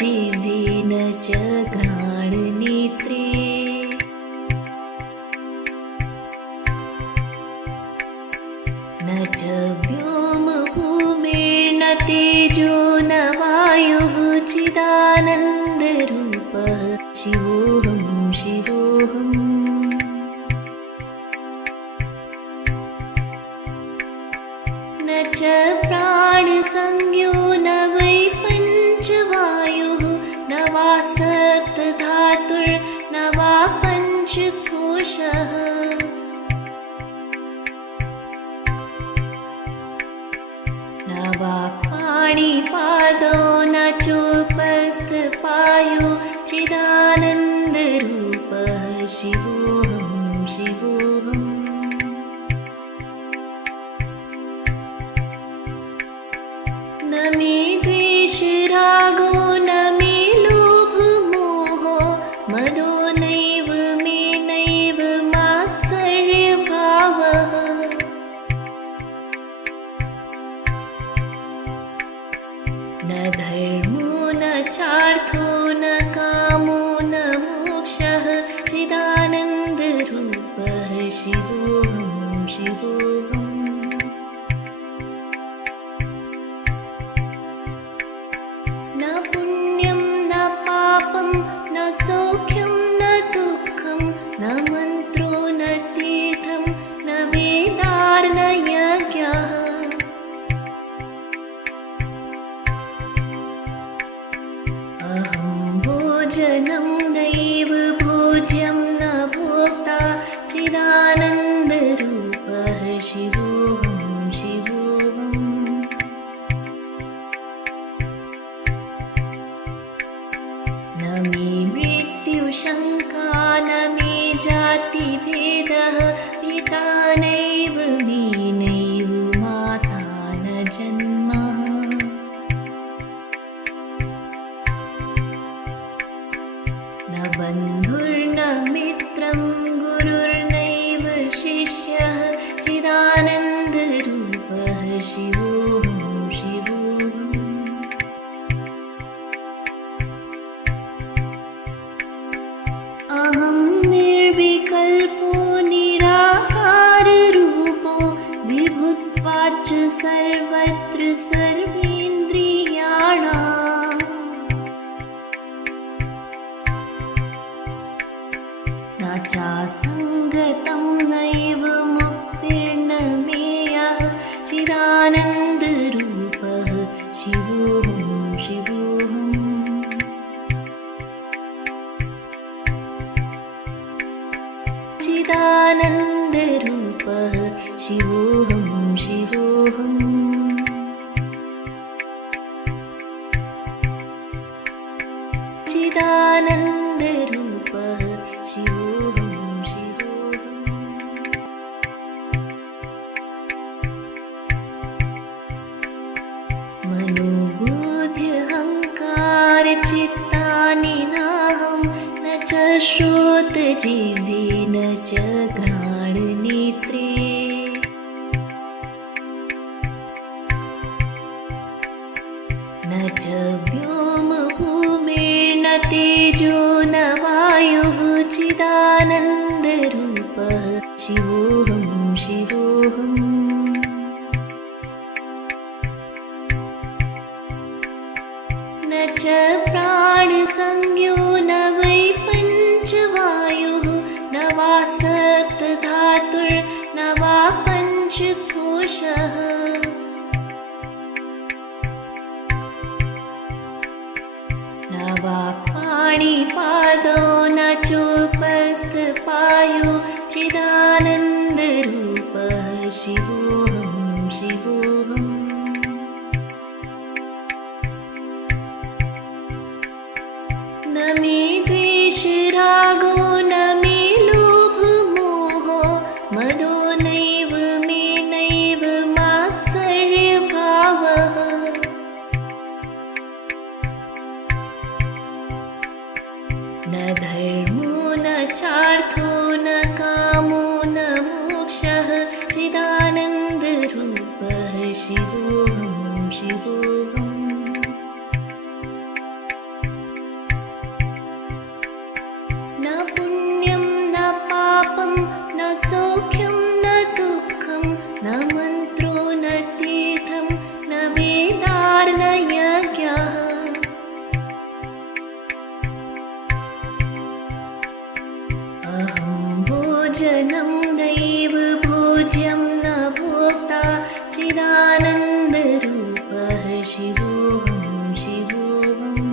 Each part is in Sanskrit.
जिह्वे न च घ्राणनेत्रे न च व्योमभूमिर्न तेजो न वायुः चिदानन्दरूपः शिवोऽहं शिवोऽहम् न च प्राणसंज्ञो न वै पञ्चवायुः न वा सप्तधातुर्न वा पञ्चकोशः न वा पाणिपादो न चोपस्थपायो चिदानन्दरूपः शिवोऽहं शिवोऽहम् न मे द्वेषरागो न मे लोभमोहो मदो नैव मे नैव मात्सर्यभावः न धर्मो न चार्थो न कामो न मोक्षः चिदानन्दरूपः शिवोऽहं शिवोऽहम् न पुण्यं न पापं न सौख्यं न दुःखं न मन्त्रो न तीर्थं न वेदार्न यज्ञः अहं भोजनं नैव भोज्यं न भोक्ता चिदानन्दरूपः शिवोऽहं शिवोऽहम् न मे मृत्युशङ्का न मे जातिभेदः पिता नैव मे नैव माता न जन्मः न बन्धुर्न मित्रं गुरुर्नैव शिष्यः चिदानन्दरूपः शिवोऽहं शिवोऽहम् अहं निर्विकल्पो निराकाररूपो विभुत्वाच्च सर्वत्र सर्वेन्द्रियाणाम् न चासङ्गतं नैव मुक्तिर्न मेयः चिदानन्दरूपः शिवोऽहं शिवोऽहम् चिदानन्दरूपः शिवोऽहं शिवोऽहम् चिदानन्दरूपः शिवोऽहं शिवोऽहम् मनोबुद्ध्यहङ्कारचित्तानि नाहं न च श्रोत्रजिह्वे न च घ्राणनेत्रे न च व्योमभूमिर्न तेजो न वायुः चिदानन्दरूपः शिवोऽहं शिवोऽहम् न च प्राणसंज्ञो न वै पञ्चवायुः न वा सप्तधातुर्न वा पञ्चकोशः न वा पाणिपादो न चोपस्थपायो चिदानन्दरूपः शिवोऽहं शिवोऽहम् न मे द्वेषरागो न मे लोभमोहो मदो नैव मे नैव मात्सर्यभावः न धर्मो न चार्थो न कामो न मोक्षः चिदानन्दरूपः शिवोऽहं शिवोऽहम् न पुण्यं न पापं न सौख्यं न दुःखं न मन्त्रो न तीर्थं न वेदार्न यज्ञः अहं भोजनं नैव भोज्यं न भोक्ता चिदानन्दरूपः शिवोऽहं शिवोऽहम्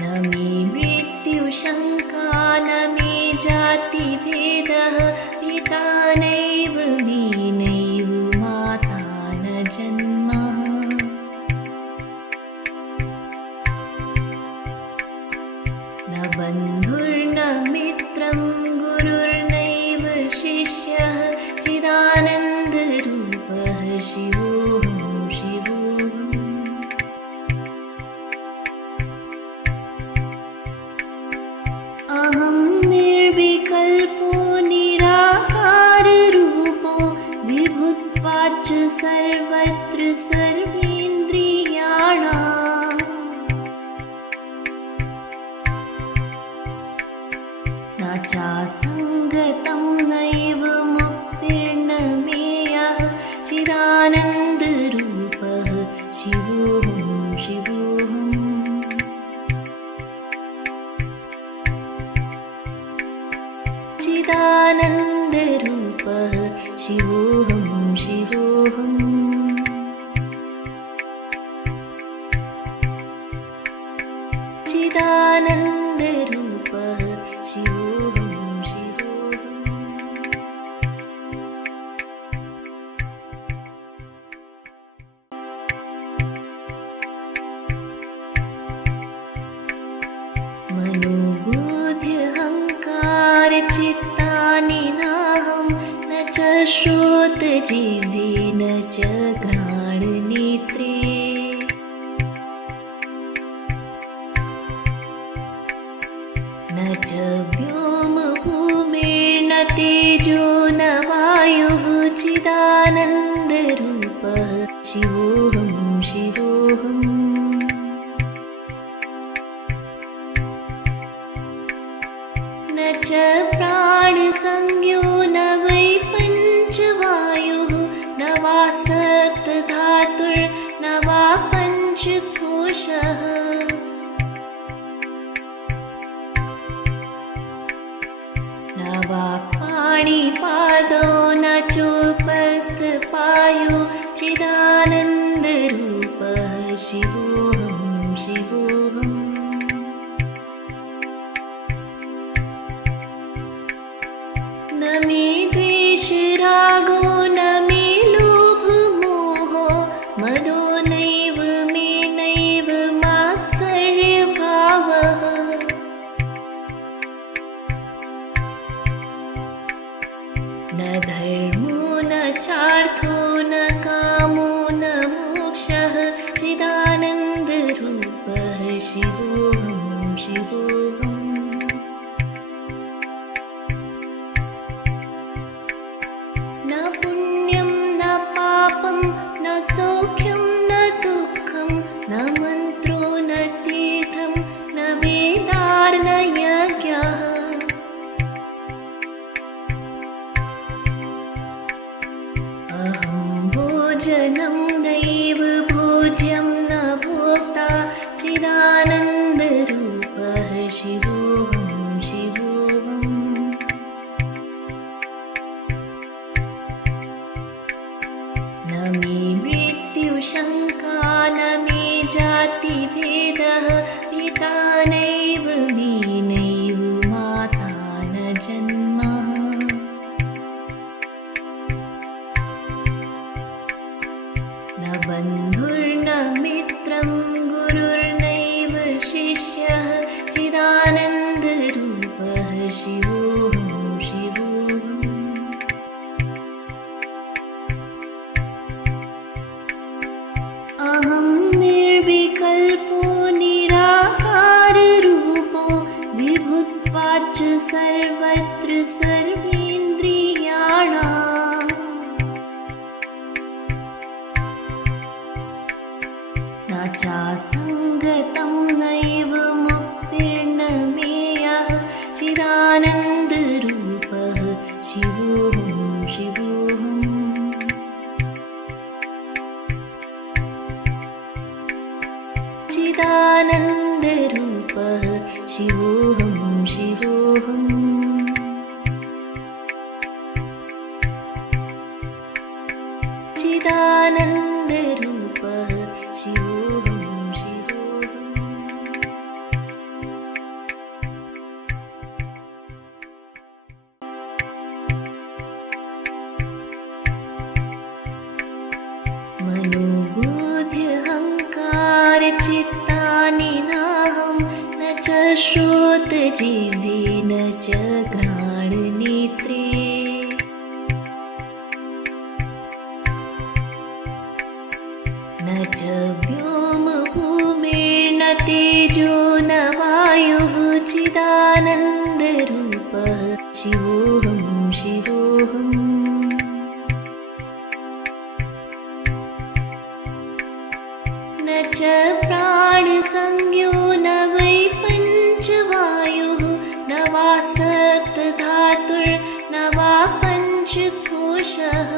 न मे मृत्युशङ्का न मे जातिभेदः पिता नैव मे नैव माता न जन्मः न बन्धुर्न मित्रं गुरुर्नैव शिष्यः चिदानन्दरूपः शिवोऽहं शिवोऽहम् अहं निर्विकल्पो निराकाररूपो विभुत्वाच्च सर्वत्र सर्वेन्द्रियाणाम् न चासङ्गतं नैव मुक्तिर्न मेयः चिदानन्दरूपः शिवोऽहं शिवोऽहम् चिदानन्दरूपः शिवोऽहं शिवोऽहम् चिदानन्दरूपः शिवोऽहं शिवोऽहम् मनोबुद्ध्यहङ्कारचित्तानि नाहं न च श्रोत्रजिह्वे न च घ्राणनेत्रे न च व्योमभूमिर्न तेजो न वायुः चिदानन्दरूपः शिवोऽहं शिवोऽहम् न च प्राणसंज्ञो न वै पञ्चवायुः न वा सप्तधातुर्न वा पञ्चकोशः न वा पाणिपादो न चोपस्थपायो चिदानन्दरूपः शिवोऽहं शिवोऽहम् न मे द्वेषरागो न मे लोभमोहो मदो नैव मे नैव मात्सर्यभावः न धर्मो न चार्थो न कामो न मोक्षः चिदानन्दरूपः शिवोऽहं शिवोऽहम् न पुण्यं न पापं न सौख्यं न दुःखं न मन्त्रो न तीर्थं न वेदार्न यज्ञः अहं भोजनं नैव भोज्यं न भोक्ता चिदानन्दरूपः शिवोऽहं शिवोऽहम् न मे मृत्युशङ्का न मे जातिभेदः पिता नैव मे नैव माता न जन्मः न बन्धुर्न मित्रं गुरुर्नैव शिष्यः चिदानन्दरूपः शिवोऽहं शिवोऽहम् अहं निर्विकल्पो निराकाररूपो विभुत्वाच्च सर्वत्र सर्वेन्द्रियाणाम् न चासङ्गतं चासङ्गतं नैव मुक्तिर्न मेयः चिदानन्दरूपः शिवोऽहं शिवोऽहम् चिदानन्दरूपः शिवोऽहं शिवोऽहम् चिदानन्दरूपः शिवोऽहं शिवोऽहम् मनोबुद्ध्यहङ्कारचित्तानि नाहं न च श्रोत्रजिह्वे न च घ्राणनेत्रे न च व्योमभूमिर्न तेजो न वायुः चिदानन्दरूपः शिवोऽहं शिवोऽहम् न च प्राणसंज्ञो न वै पञ्चवायुः न वा सप्तधातुर्न वा पञ्चकोशः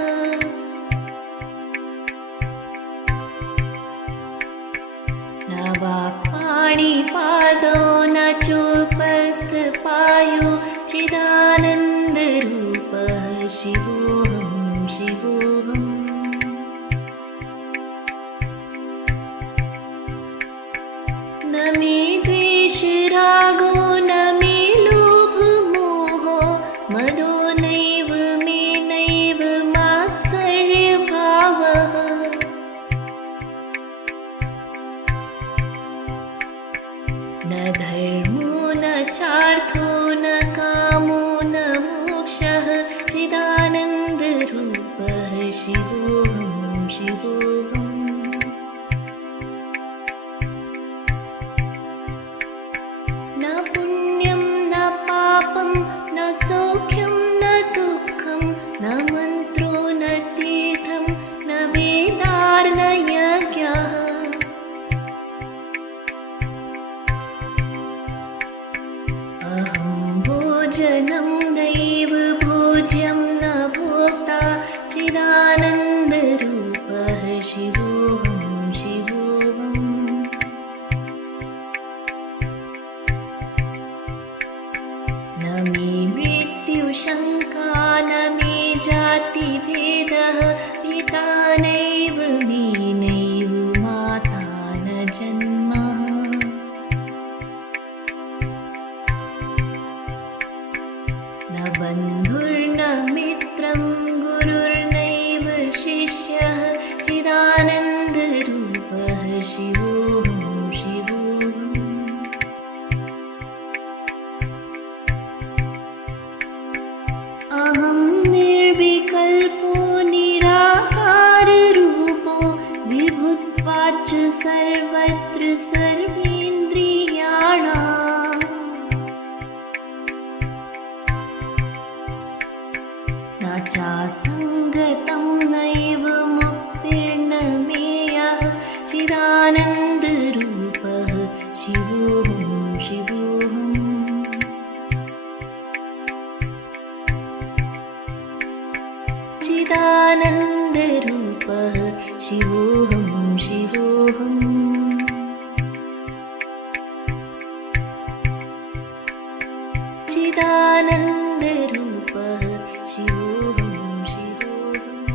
न वा पाणिपादो न चोपस्थपायो चिदानन्दरूपः शिवोऽहं शिवोऽहम् न मे द्वेषरागो न मे लोभमोहो मदो नैव मे नैव मात्सर्यभावः न धर्मो न चार्थो न कामो न मोक्षः चिदानन्दरूपः शिवोऽहं शिवोऽहम् न पुण्यं न पापं न सौख्यं न दुःखं न मन्त्रो न तीर्थं न वेदार्न यज्ञः अहं भोजनं नैव भोज्यं न भोक्ता चिदानन्दरूपः शिवोऽहं शिवोऽहम् न मे मृत्युशङ्का न मे जातिभेदः पिता नैव मे नैव माता न जन्मः न बन्धुर्न मित्रं गुरुर्नैव शिष्यः चिदानन्दरूपः शिवोऽहं शिवोऽहम् अहं निर्विकल्पो निराकाररूपो विभुत्वाच्च सर्वत्र सर्वेन्द्रियाणाम् न चासङ्गतं नैव मुक्तिर्न मेयः चिदानन्दरूपः शिवोऽहं शिवोऽहम् चिदानन्दरूपः शिवोऽहं शिवोऽहम् चिदानन्दरूपः शिवोऽहं शिवोऽहम्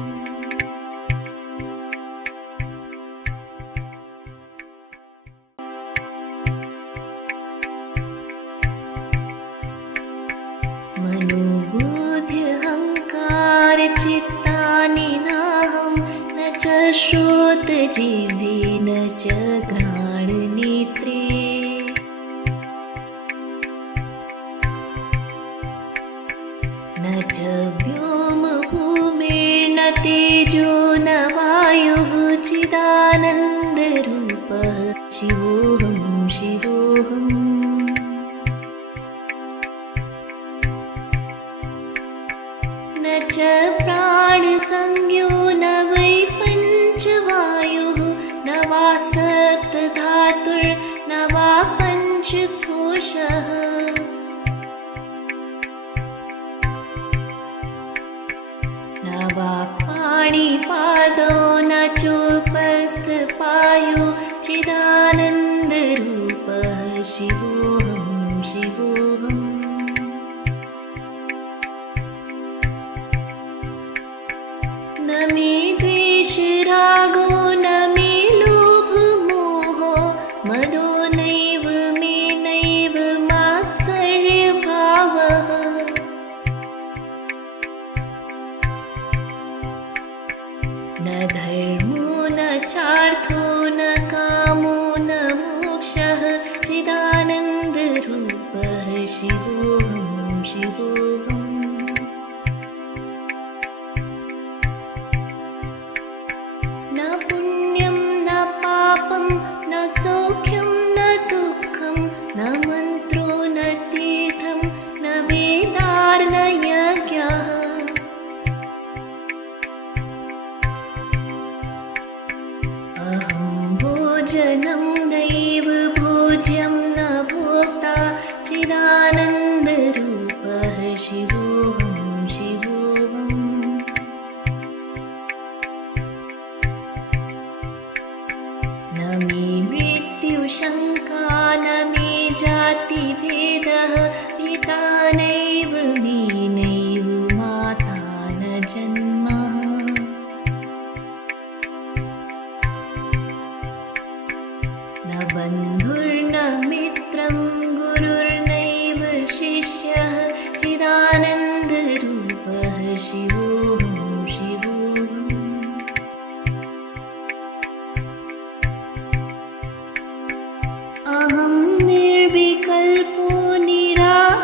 मनोबुद्ध्यहङ्कारचित्तानि नाहं न च श्रोत्रजिह्वे न च घ्राणनेत्रे न च व्योमभूमिर्न तेजो न वायुः चिदानन्दरूपः शिवोऽहं शिवोऽहम् न च प्राणसंज्ञो न वै पञ्चवायुः न वा सप्तधातुर्न पञ्चकोशः न वाक्पाणिपादो न चोपस्थपायो चिदानन्दरूपः शिवोऽहं शिवोऽहम् न मे द्वेषरागो न मे लोभमोहो मदो नैव मे नैव मात्सर्यभावः न धर्मो न चार्थो न कामो न मोक्षः चिदानन्दरूपः शिवोऽहं शिवोऽहम् न पुण्यं न पापं न सौख्यं न दुःखं न मन्त्रो न तीर्थं न वेदार्न यज्ञः अहं भोजनं नैव भोज्यं न भोक्ता चिदानन्दरूपः शिवोऽहं शिवोऽहम् न मे मृत्युशङ्का न मे जातिभेदः पिता नैव मे नैव माता न जन्मः न बन्धुर्न मित्रं गुरुर्नैव शिष्यः चिदानन्दरूपः शिवोऽहं शिवोऽहम् अहं निर्विकल्पो निराकाररूपो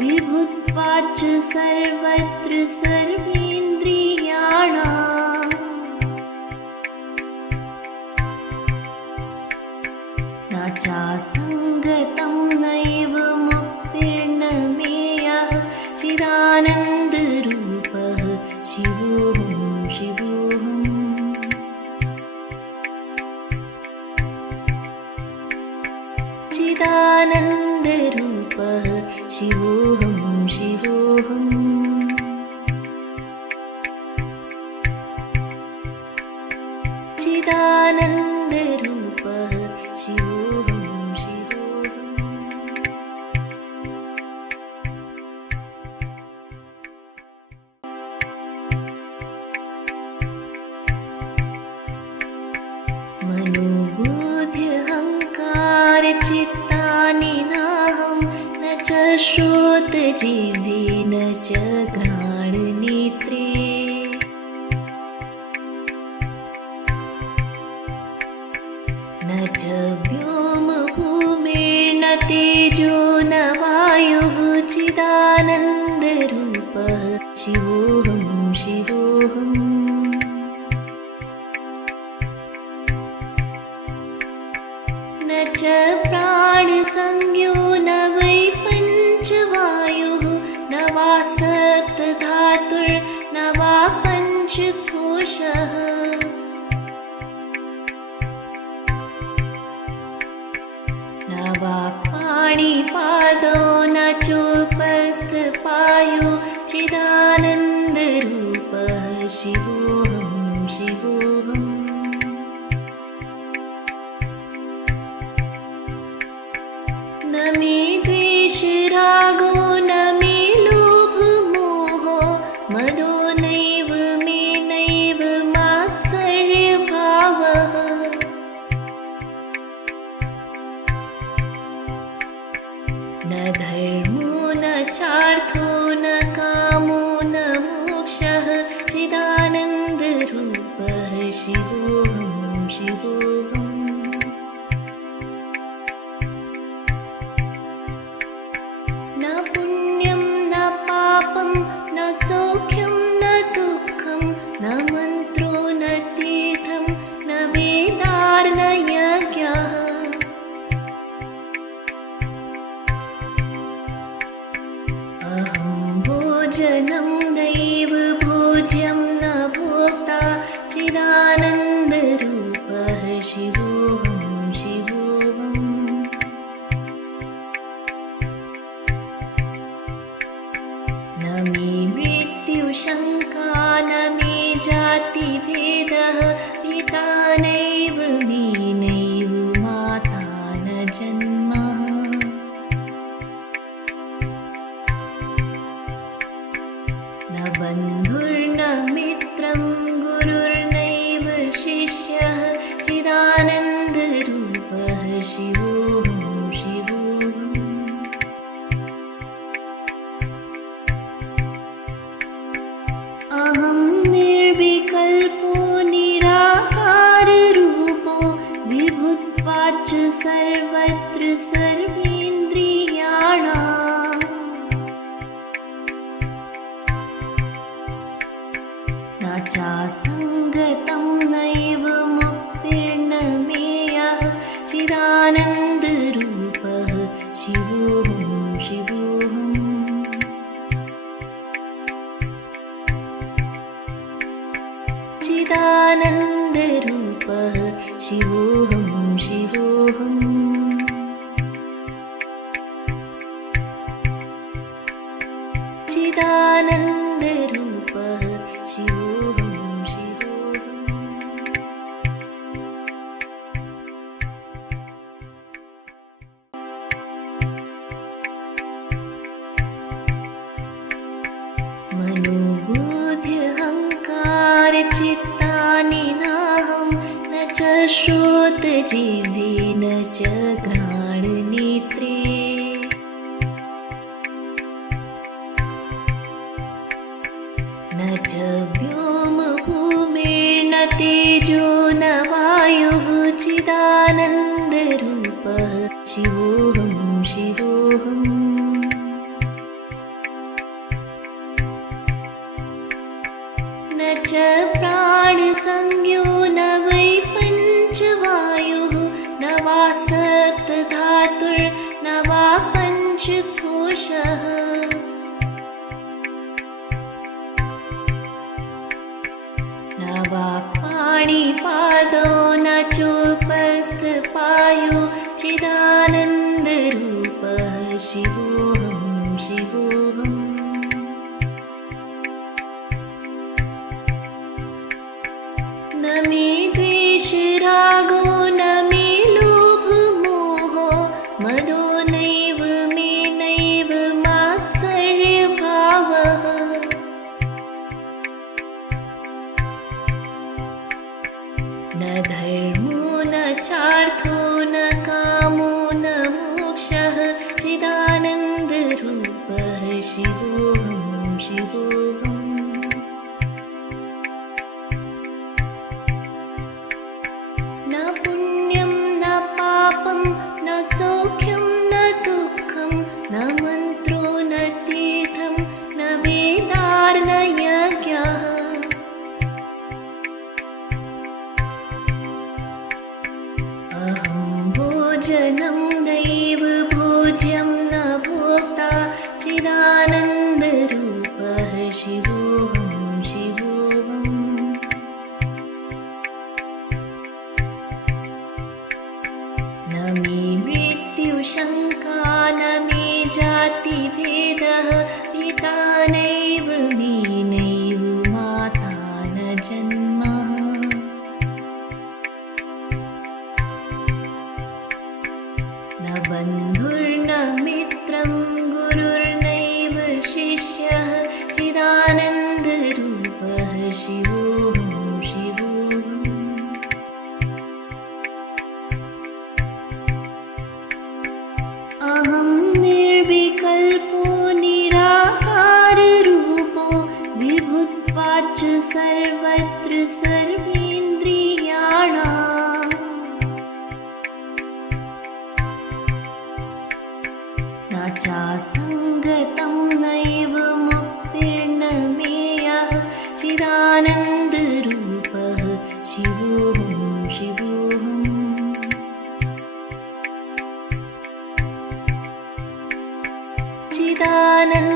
विभुत्वाच्च सर्वत्र सर्वेन्द्रियाणाम् न चासङ्गतं नैव मुक्तिर्न मेयः चिदानन्दरूपः शिवोऽहं शिवोऽहम् चिदानन्दरूपः शिवोऽहं शिवोऽहम् चिदानन्दरूपः शिवोऽहं शिवोऽहम् मनोबुद्ध्यहङ्कारचित्तानि नाहं न च श्रोत्रजिह्वे न च घ्राणनेत्रे न च व्योमभूमिर्न तेजो न वायुः चिदानन्दरूपः शिवोऽहं शिवोऽहम् न च प्राणसंज्ञो न वै पञ्चवायुः न वा सप्तधातुर्न वा पञ्चकोशः न वाक्पाणिपादो न चोपस्थपायो चिदानन्दरूपः शिवोऽहं शिवोऽहम् न मे द्वेषरागो न मे लोभमोहो मदो नैव मे नैव मात्सर्यभावः न धर्मो न चार्थो न कामो न मोक्षः चिदानन्दरूपः शिवोऽहं शिवोऽहम् न पुण्यं न पापं न सौख्यं न दुःखं न मन्त्रो न तीर्थं न वेदार्न यज्ञः अहं भोजनं नैव भोज्यं न भोक्ता चिदानन्दरूपः शिवोऽहं शिवोऽहम् नैव मे नैव माता न जन्मः न बन्धुर्न मित्रं गुरुर्नैव शिष्यः चिदानन्दरूपः शिवोऽहं शिवोऽहम् अहं निर्विकल्पो निराकाररूपो विभुत्वाच्च सर्वत्र सर्वेन्द्रियाणाम् न चासङ्गतं नैव मुक्तिर्न मेयः चिदानन्दरूपः शिवोऽहं शिवोऽहम् चिदानन्दरूपः शिवोऽहं शिवोऽहम् चिदानन्दरूपः शिवोऽहं शिवोऽहम् मनोबुद्ध्यहङ्कारचित्तानि नाहं न च श्रोत्रजिह्वे न च घ्राणनेत्रे न च व्योमभूमिर्न तेजो न वायुः चिदानन्दरूपः शिवोऽहं शिवोऽहम् न च प्राणसंज्ञो न वै पञ्चवायुः न वा सप्तधातुर्न वा पञ्चकोशः न वा पाणिपादो न चोपस्थपायो चिदानन्दरूपः शिवोऽहं शिवोऽहम् न मे द्वेषरागो न मे लोभमोहो मदो नैव मे नैव मात्सर्यभावः न धर्मो न चार्थो न कामो न मोक्षः चिदानन्दरूपः शिवोऽहं शिवोऽहम् न पुण्यं न पापं न सौख्यं न दुःखं न मन्त्रो न तीर्थं न वेदार्न यज्ञः अहं भोजनं नैव भोज्यं न भोक्ता चिदानन्दरूपः शिवोऽहं शिवोऽहम् न मे मृत्युशङ्का न मे जातिभेदः पिता नैव मे नैव माता न जन्मः न बन्धुर्न मित्रं गुरुर्नैव शिष्यः चिदानन्दरूपः शिवोऽहं शिवोऽहम् अहं निर्विकल्पो निराकाररूपो विभुत्वाच्च सर्वत्र सर्वेन्द्रियाणाम् न चासङ्गतं नैव मुक्तिर्न मेयः चिदानन्दरूपः शिवोऽहं शिवोऽहम्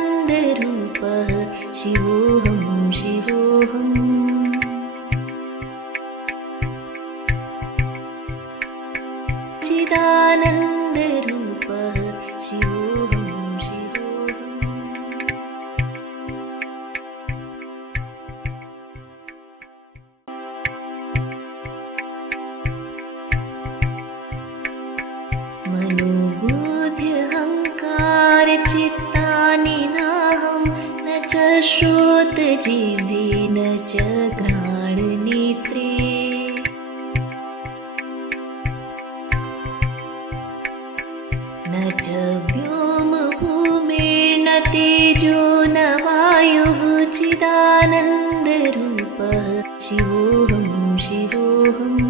चिदानन्दरूपः शिवोऽहं शिवोऽहम् चिदानन्दरूपः शिवोऽहं शिवोऽहम् मनोबुद्ध्यहङ्कारचित्तानि नाहं न च श्रोत्रजिह्वे न च घ्राणनेत्रे न च व्योमभूमिर्न तेजो न वायुः चिदानन्दरूपः शिवोऽहं शिवोऽहम्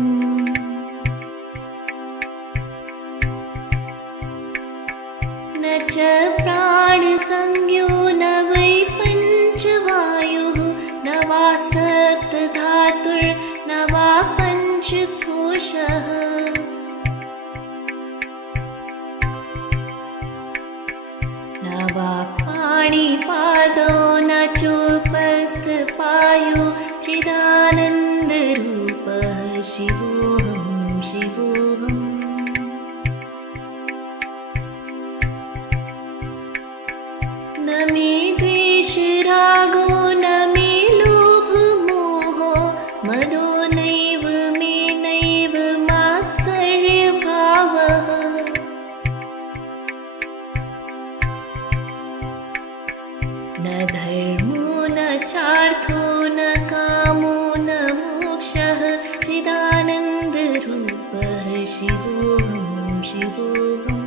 न च प्राणसंज्ञो न वै पञ्चवायुः न वा सप्तधातुर्न वा पञ्चकोशः न वा पाणिपादो न चोपस्थपायो चिदानन्दरूपः शिवोऽहं शिवोऽहम् न मे द्वेषरागो न मे लोभमोहो मदो नैव मे नैव मात्सर्यभावः न धर्मो न चार्थो न कामो न मोक्षः चिदानन्दरूपः शिवोऽहं शिवोऽहम्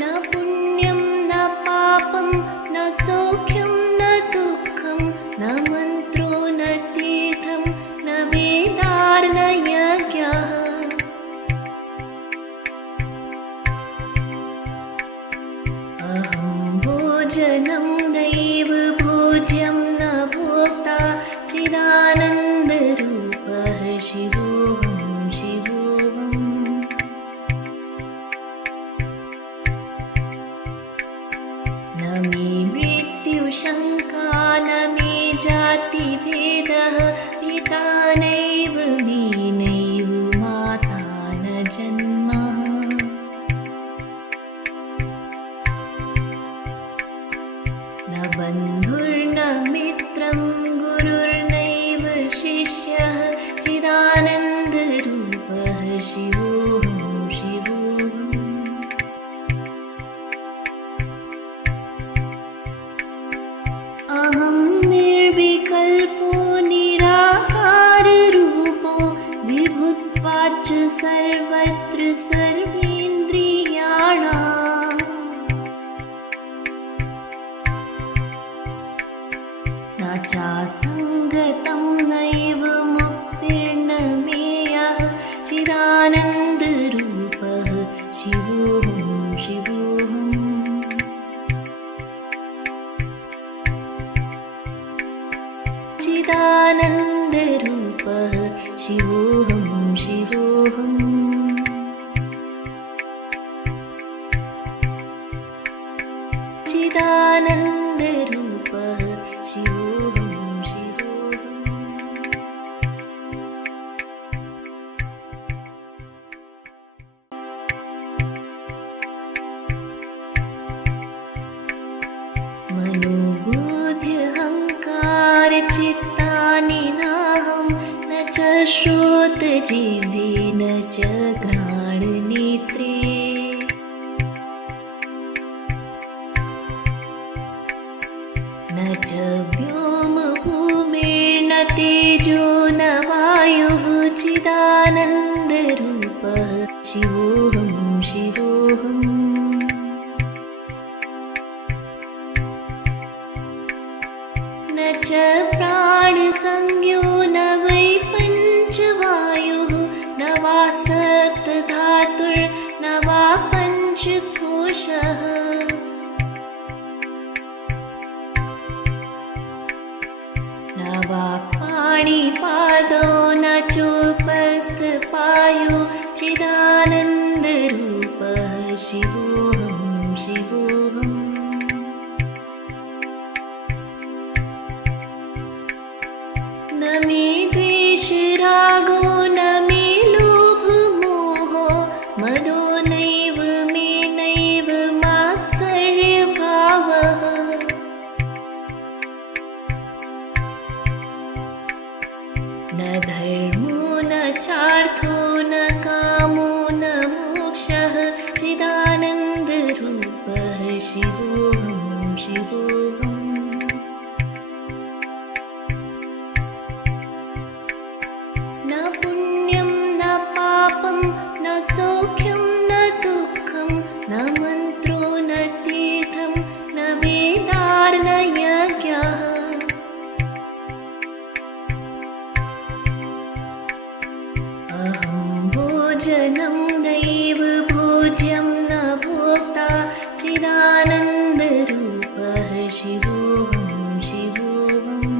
न पुण्यं न पापं न सौख्यं न दुःखं न मन्त्रो न तीर्थं न वेदार्न यज्ञः अहं भोजनं नैव भोज्यं न भोक्ता चिदानन्दरूपः शिवोऽहं शिवोऽहम् न मे मृत्युशङ्का न मे जातिभेदः पिता नैव मे नैव माता न जन्मः न बन्धुर्न मित्रं गुरुर्नैव शिष्यः चिदानन्दरूपः शिवोऽहं शिवोऽहम् अहं निर्विकल्पो निराकाररूपो विभुत्वाच्च सर्वत्र सर्वेन्द्रियाणाम् न चासङ्गतं नैव मुक्तिर्न मेयः चिदानन्दरूपः शिवोऽहं शिवोऽहम् चिदानन्दरूपः शिवोऽहं शिवोऽहम् चिदानन्दरूपः शिवोऽहं शिवोऽहम् मनोबुद्ध्यहङ्कारचित्तानि नाहं न च श्रोत्रजिह्वे न च घ्राणनेत्रे न च व्योमभूमिर्न तेजो न वायुः चिदानन्दरूपः शिवोऽहं शिवोऽहम् न च प्राणसंज्ञो न वै पञ्चवायुः न वा सप्तधातुर्न वा पञ्चकोशः न वा पाणिपादो न चोपस्थपायो चिदानन्दरूपः शिवोऽहं शिवोऽहम् न मे द्वेषरागो न मे लोभमोहो मदो नैव मे नैव मात्सर्यभावः न धर्मो चार्थो न कामो न मोक्षः चिदानन्दरूपः शिवोऽहं शिवोऽहम् न पुण्यं न पापं न सौख्यं न दुःखं न मन्त्रो न तीर्थं न वेदार्न यज्ञः अहं भोजनं नैव भोज्यं न भोक्ता चिदानन्दरूपः शिवोऽहं शिवोऽहम्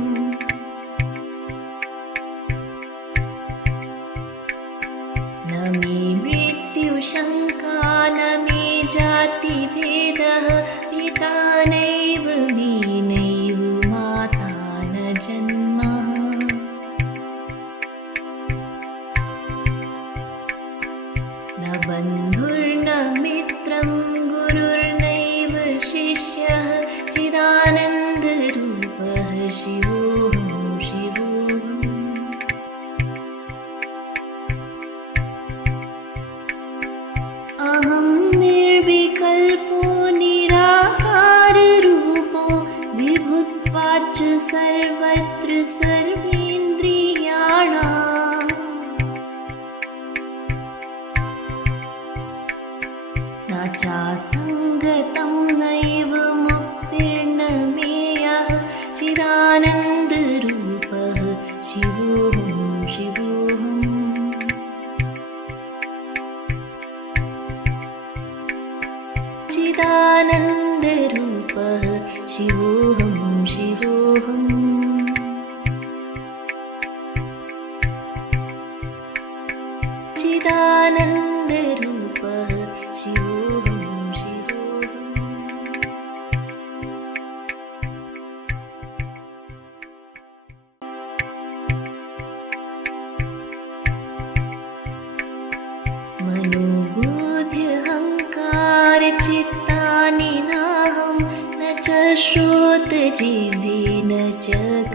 न मे मृत्युशङ्का न मे जातिभेदः पिता नैव मे नैव माता न जन्मः न बन्धुर्न मित्रं गुरुर्नैव शिष्यः चिदानन्दरूपः शिवोऽहं शिवोऽहम् अहं निर्विकल्पो निराकाररूपो विभुत्वाच्च सर्वत्र सर्वेन्द्रियाणाम् न चासङ्गतं नैव मुक्तिर्न मेयः चिदानन्दरूपः शिवोऽहं शिवोऽहम् चिदानन्दरूपः शिवोऽहं शिवोऽहम् चिदानन्दरूपः शिवोऽहं शिवोऽहम् मनोबुद्ध्यहङ्कारचित्तानि नाहं न च श्रोत्रजिह्वे न च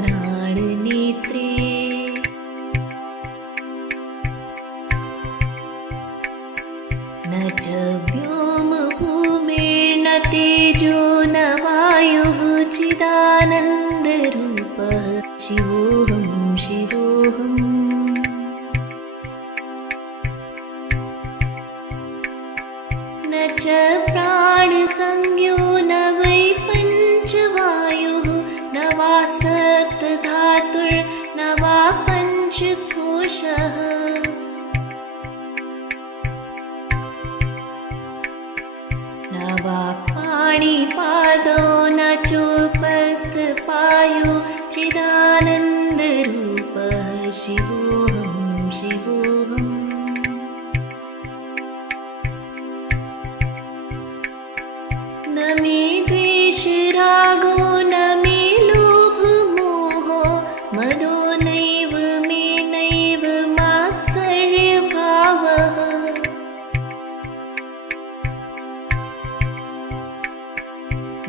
घ्राणनेत्रे न च व्योमभूमिर्न तेजो न वायुः चिदानन्दरूपः शिवोऽहं शिवोऽहम् न च प्राणसंज्ञो न वै पञ्चवायुः न वा सप्तधातुर्न वा पञ्चकोशः न वा पाणिपादो न चोपस्थपायो चिदानन्दरूपः शिवोऽहं शिवोऽहम् न मे द्वेषरागो न मे लोभमोहो मदो नैव मे नैव मात्सर्यभावः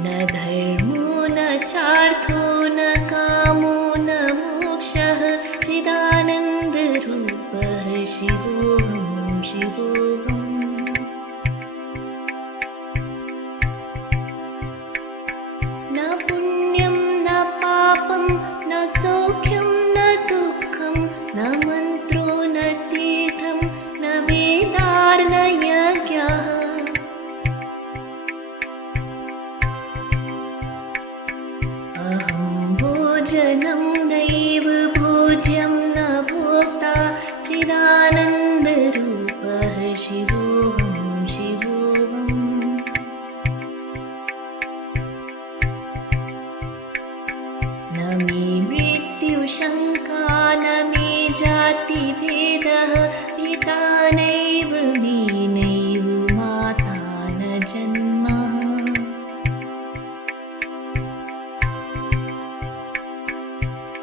न धर्मो न चार्थो न कामो न मोक्षः चिदानन्दरूपः शिवोऽहं शिवोऽहम् न पुण्यं न पापं न सौख्यं न दुःखं न मन्त्रो न तीर्थं न वेदार्न यज्ञः अहं भोजनं नैव भोज्यं न भोक्ता चिदानन्दरूपः शिवोऽहं शिवोऽहम् न मे मृत्युशङ्का न मे जातिभेदः पिता नैव मे नैव माता न जन्मः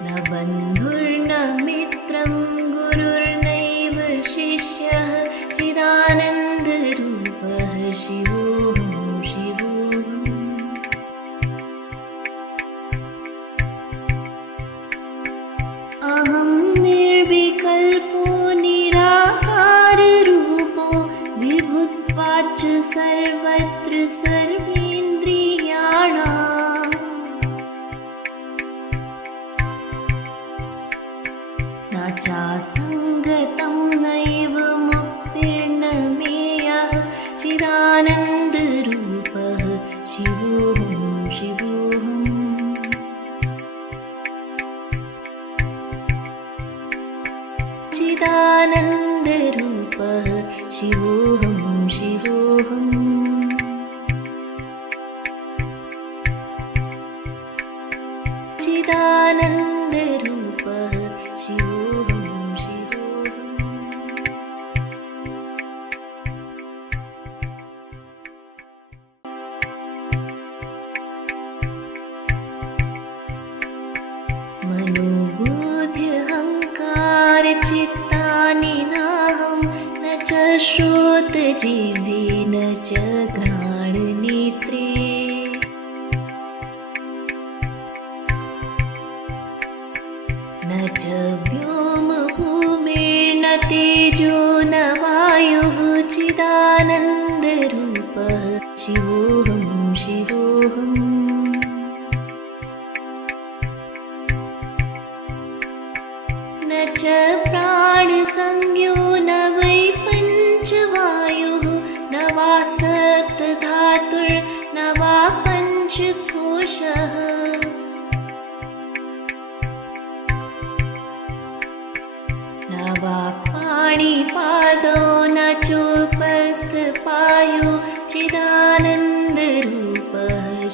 न बन्धुर्न मित्रं गुरुर्नैव शिष्यः चिदानन्दरूपः शिवोऽहं शिवोऽहम् अहं निर्विकल्पो निराकाररूपो विभुत्वाच्च सर्वत्र सर्वेन्द्रियाणाम् न चासङ्गतं नैव मुक्तिर्न मेयः चिदानन्दरूपः शिवोऽहं शिवोऽहम् चिदानन्दरूपः शिवोऽहं शिवोऽहम् चिदानन्दरूपः शिवोऽहं शिवोऽहम् मनोबुद्ध्यहङ्कारचित्तानि नाहं न च श्रोत्रजिह्वे न च घ्राणनेत्रे न च व्योमभूमिर्न तेजो न वायुः चिदानन्दरूपः शिवोऽहं शिवोऽहम् न च प्राणसंज्ञो न वै पञ्चवायुः न वा सप्तधातुर्न वा पञ्चकोशः न वा पाणिपादो न चोपस्थपायो चिदानन्दरूपः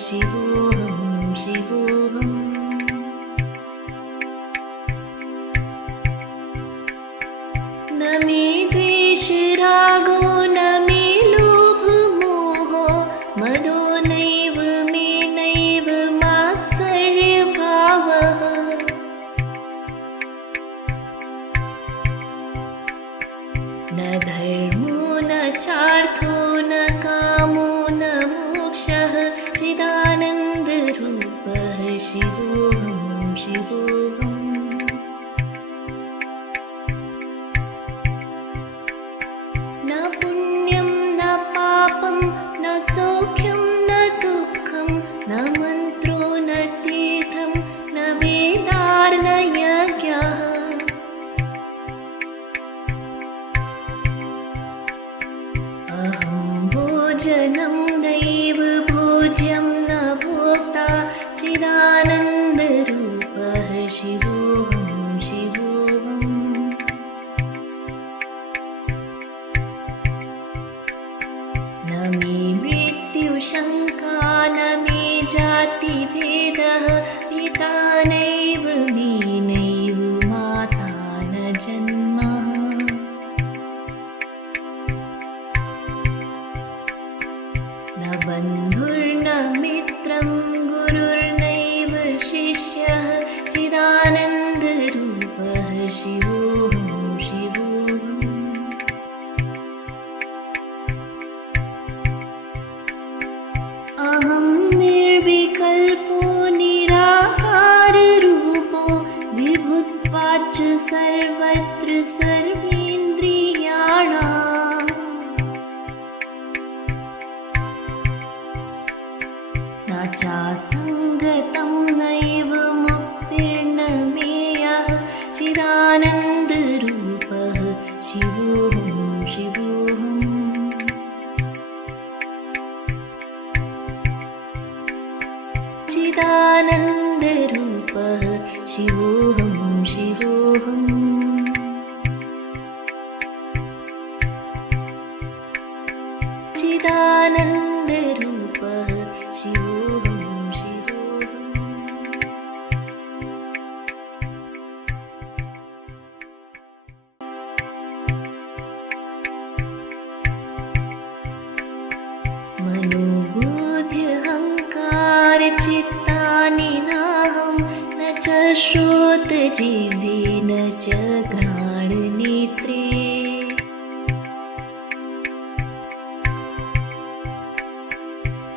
शिवोऽहं शिवोऽहम् न मे द्वेषरागो न मे लोभमोहो मदो नैव मे नैव मात्सर्यभावः न धर्मो न चार्थो न कामो न मोक्षः चिदानन्दरूपः शिवोऽहं शिवोऽहम् न पुण्यं न पापं न सौख्यं न दुःखं न मन्त्रो न तीर्थं न वेदार्न यज्ञः अहं भोजनं नैव भोज्यं न भोक्ता चिदानन्दरूपः शिवोऽहं शिवोऽहम् न मे मृत्युशङ्का न मे जातिभेदः पिता नैव मे नैव माता न जन्मः न बन्धुर्न मित्रं गुरुर्नैव शिष्यः चिदानन्दरूपः शिवोऽहं शिवोऽहम् अहं निर्विकल्पो निराकाररूपो विभुत्वाच्च सर्वत्र सर्वेन्द्रियाणाम् न चासङ्गतं नैव मुक्तिर्न मेयः चिदानन्दरूपः शिवोऽहं शिवोऽहम् चिदानन्दरूपः शिवोऽहं शिवोऽहम् चिदानन्दरूपः शिवोऽहं शिवोऽहम् मनोबुद्ध्यहङ्कारचित्तानि नाहं न च श्रोत्रजिह्वे न च घ्राणनेत्रे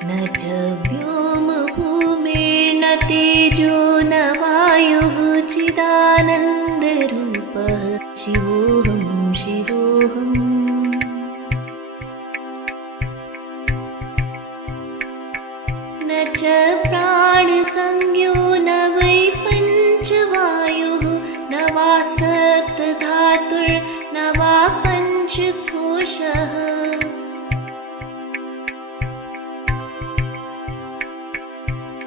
न च व्योमभूमिर्न तेजो न वायुः चिदानन्दरूपः शिवोऽहं शिवोऽहम् न च प्राणसंज्ञो न वै पञ्चवायुः न वा सप्तधातुर्न वा पञ्चकोशः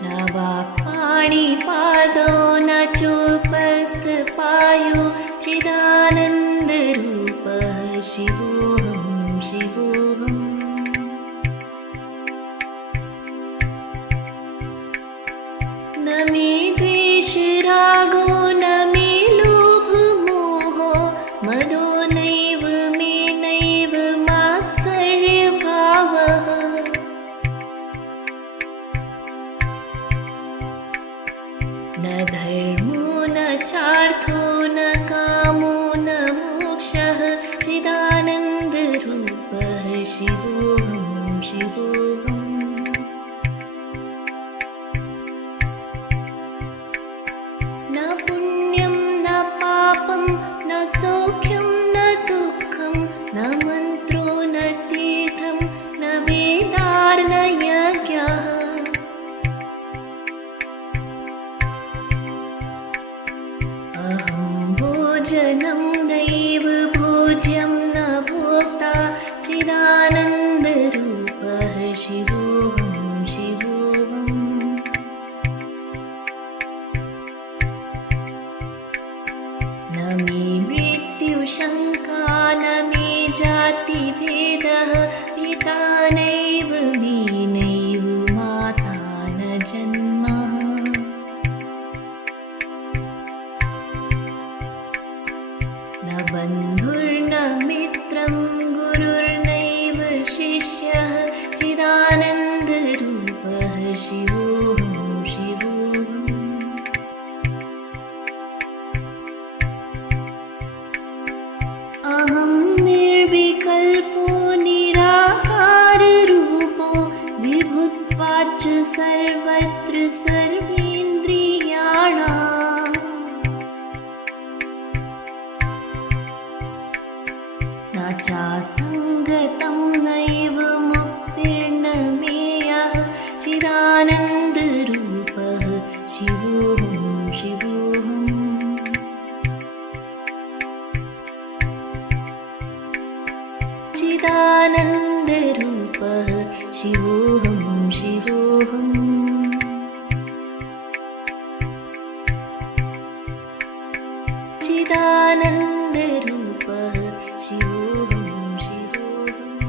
न वा पाणिपादो न चोपस्थपायो चिदानन्दरूपः शिवोऽहं शिवोऽहम् न मे द्वेषरागो न मे लोभमोहो मदो नैव मे नैव मात्सर्यभावः न धर्मो न चार्थो न कामो न मोक्षः चिदानन्दरूपः शिवोऽहं शिवोऽहम् न पुण्यं न पापं न सौख्यं न दुःखं न मन्त्रो न तीर्थं न वेदार्न यज्ञः अहं भोजनं नैव भोज्यं न भोक्ता चिदानन्दरूपः शिवोऽहं शिवोऽहम् न मे मृत्युशङ्का न मे जातिभेदः पिता नैव मे नैव माता न जन्मः न बन्धुर्न मित्रं गुरुर्नैव शिष्यः चिदानन्दरूपः शिवोऽहं शिवोऽहम् अहं निर्विकल्पो निराकाररूपो विभुत्वाच्च सर्वत्र सर्वेन्द्रियाणाम् न चासङ्गतं नैव मुक्तिर्न मेयः चिदानन्दरूपः शिवोऽहं शिवोऽहम् चिदानन्दरूपः शिवोऽहं शिवोऽहम् चिदानन्दरूपः शिवोऽहं शिवोऽहम्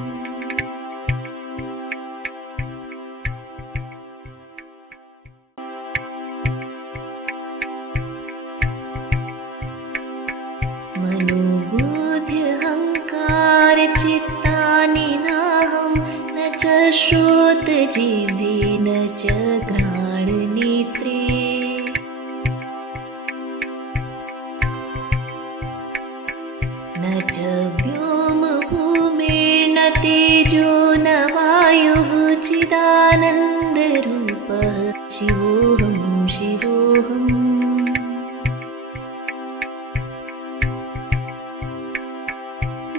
मनोबुद्ध्यहङ्कारचित्तानि नाहं न च श्रोत्रजिह्वे न च घ्राणनेत्रे न च व्योमभूमिर्न तेजो न वायुः चिदानन्दरूपः शिवोऽहं शिवोऽहम्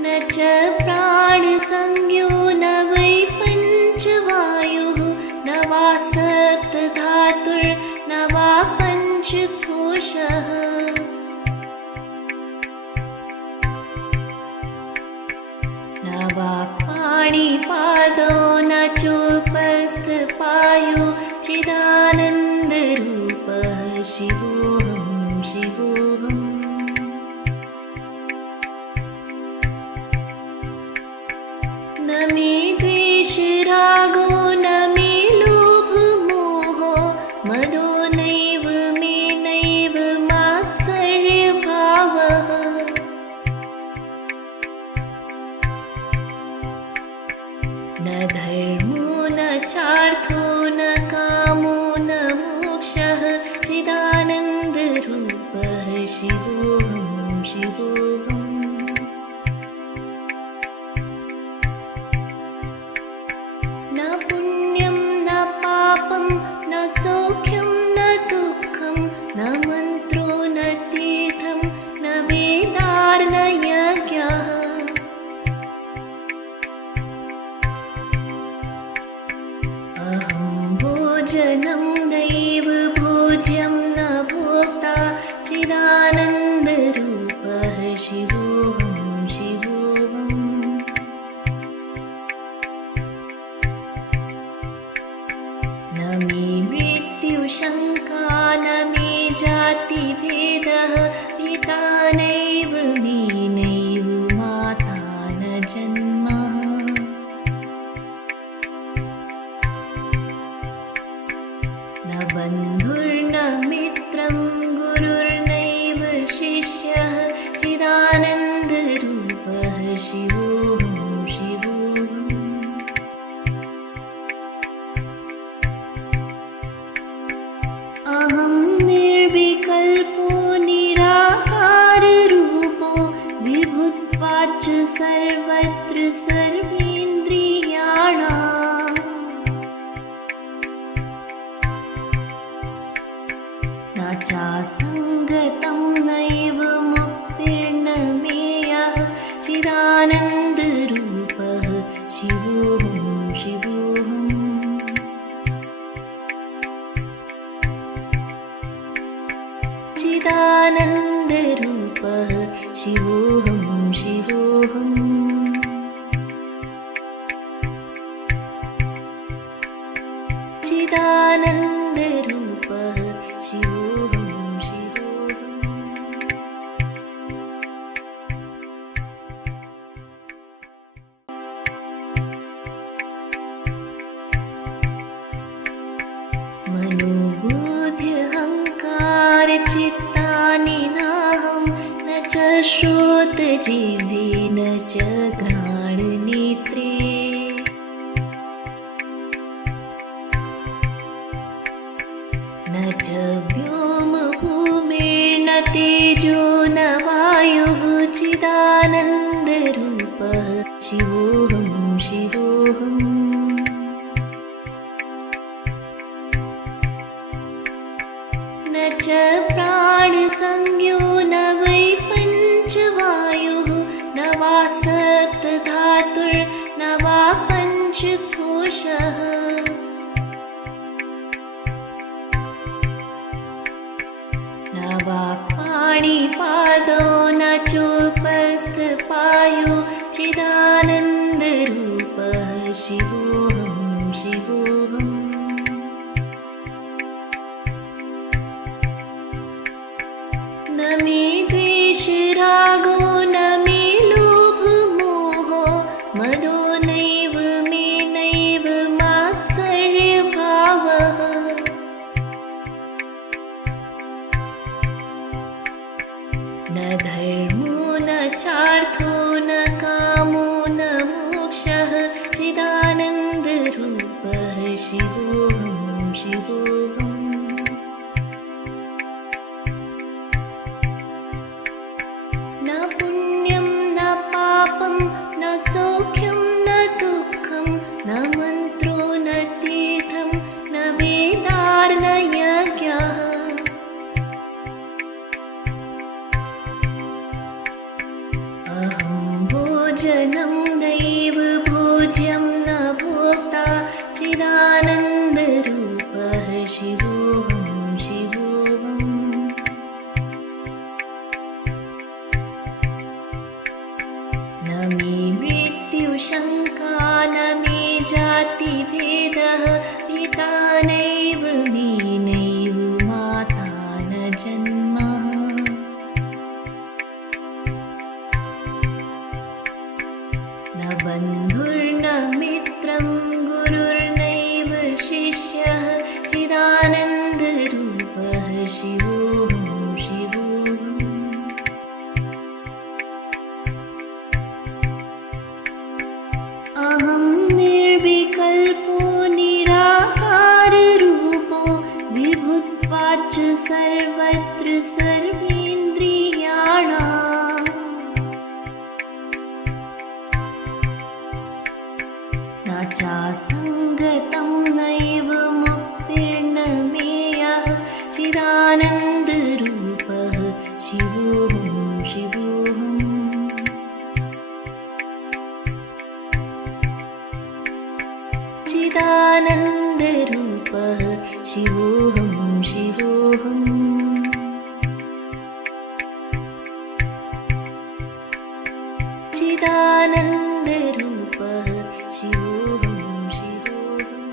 न च प्राणसंज्ञो न वै पञ्चवायुः न वा सप्तधातुर्न वा पञ्चकोशः न वा पाणिपादो न चोपस्थपायो चिदानन्दरूपः शिवोऽहं शिवोऽहम् न मे द्वेषरागो न मे लोभमोहो मदो नैव मे नैव मात्सर्यभावः न धर्मो न चार्थो न कामो न मोक्षः चिदानन्दरूपः शिवोऽहं शिवोऽहम् न पुण्यं न पापं न सौख्यं न दुःखं न मन्त्रो न तीर्थं न वेदार्न विभुत्वाच्च सर्वत्र सर्वेन्द्रियाणाम् न चासङ्गतं नैव मुक्तिर्न मेयः चिदानन्दरूपः शिवोऽहं शिवोऽहम् चिदानन्दरूपः शिवोऽहं शिवोऽहम् चिदानन्दरूपः शिवोऽहं शिवोऽहम् मनोबुद्ध्यहङ्कारचित्तानि नाहं न च श्रोत्रजिह्वे न च घ्राणनेत्रे न च व्योमभूमिर्न तेजो न वायुः चिदानन्दरूपः शिवोऽहं शिवोऽहम् न च प्राणसंज्ञो न वै पञ्चवायुः न वा सप्तधातुर्न वा पञ्चकोशः न वा पाणिपादो न चोपस्थपायो चिदानन्दरूपः शिवोऽहं शिवोऽहम् न मे द्वेषरागो न मे लोभमोहो मदो नैव मे नैव मात्सर्यभावः न धर्मो न चार्थो न कामो न मोक्षः चिदानन्दरूपः शिवोऽहं शिवोऽहम् न पुण्यं न पापं न सौख्यं न दुःखं न मन्त्रो न तीर्थं न वेदार्न यज्ञः अहं भोजनं नैव भोज्यं न भोक्ता चिदानन्दरूपः शिवोऽहं शिवोऽहम् न मे मृत्युशङ्का न मे जातिभेदः पिता नैव मे नैव माता न जन्मः न बन्धुर्न मित्रं गुरुर्नैव शिष्यः चिदानन्दरूपः शिवोऽहं शिवोऽहम् अहं निर्विकल्पो निराकाररूपो विभुत्वाच्च सर्वत्र सर्वेन्द्रियाणाम् न चासङ्गतं नैव मुक्तिर्न मेयः चिदानन्दरूपः शिवोऽहं शिवोऽहम् चिदानन्दरूपः शिवोऽहं शिवोऽहम् चिदानन्दरूपः शिवोऽहं शिवोऽहम्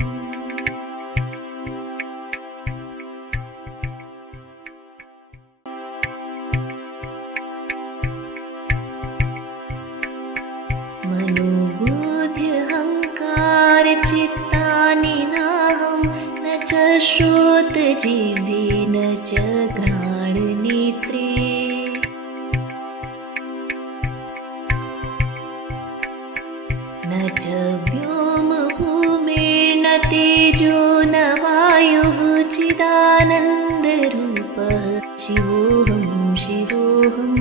मनोबुद्ध्यहङ्कारचित्तानि नाहं न च श्रोत्रजिह्वे न च घ्राणनेत्रे न च व्योमभूमिर्न तेजो न वायुः चिदानन्दरूपः शिवोऽहं शिवोऽहम्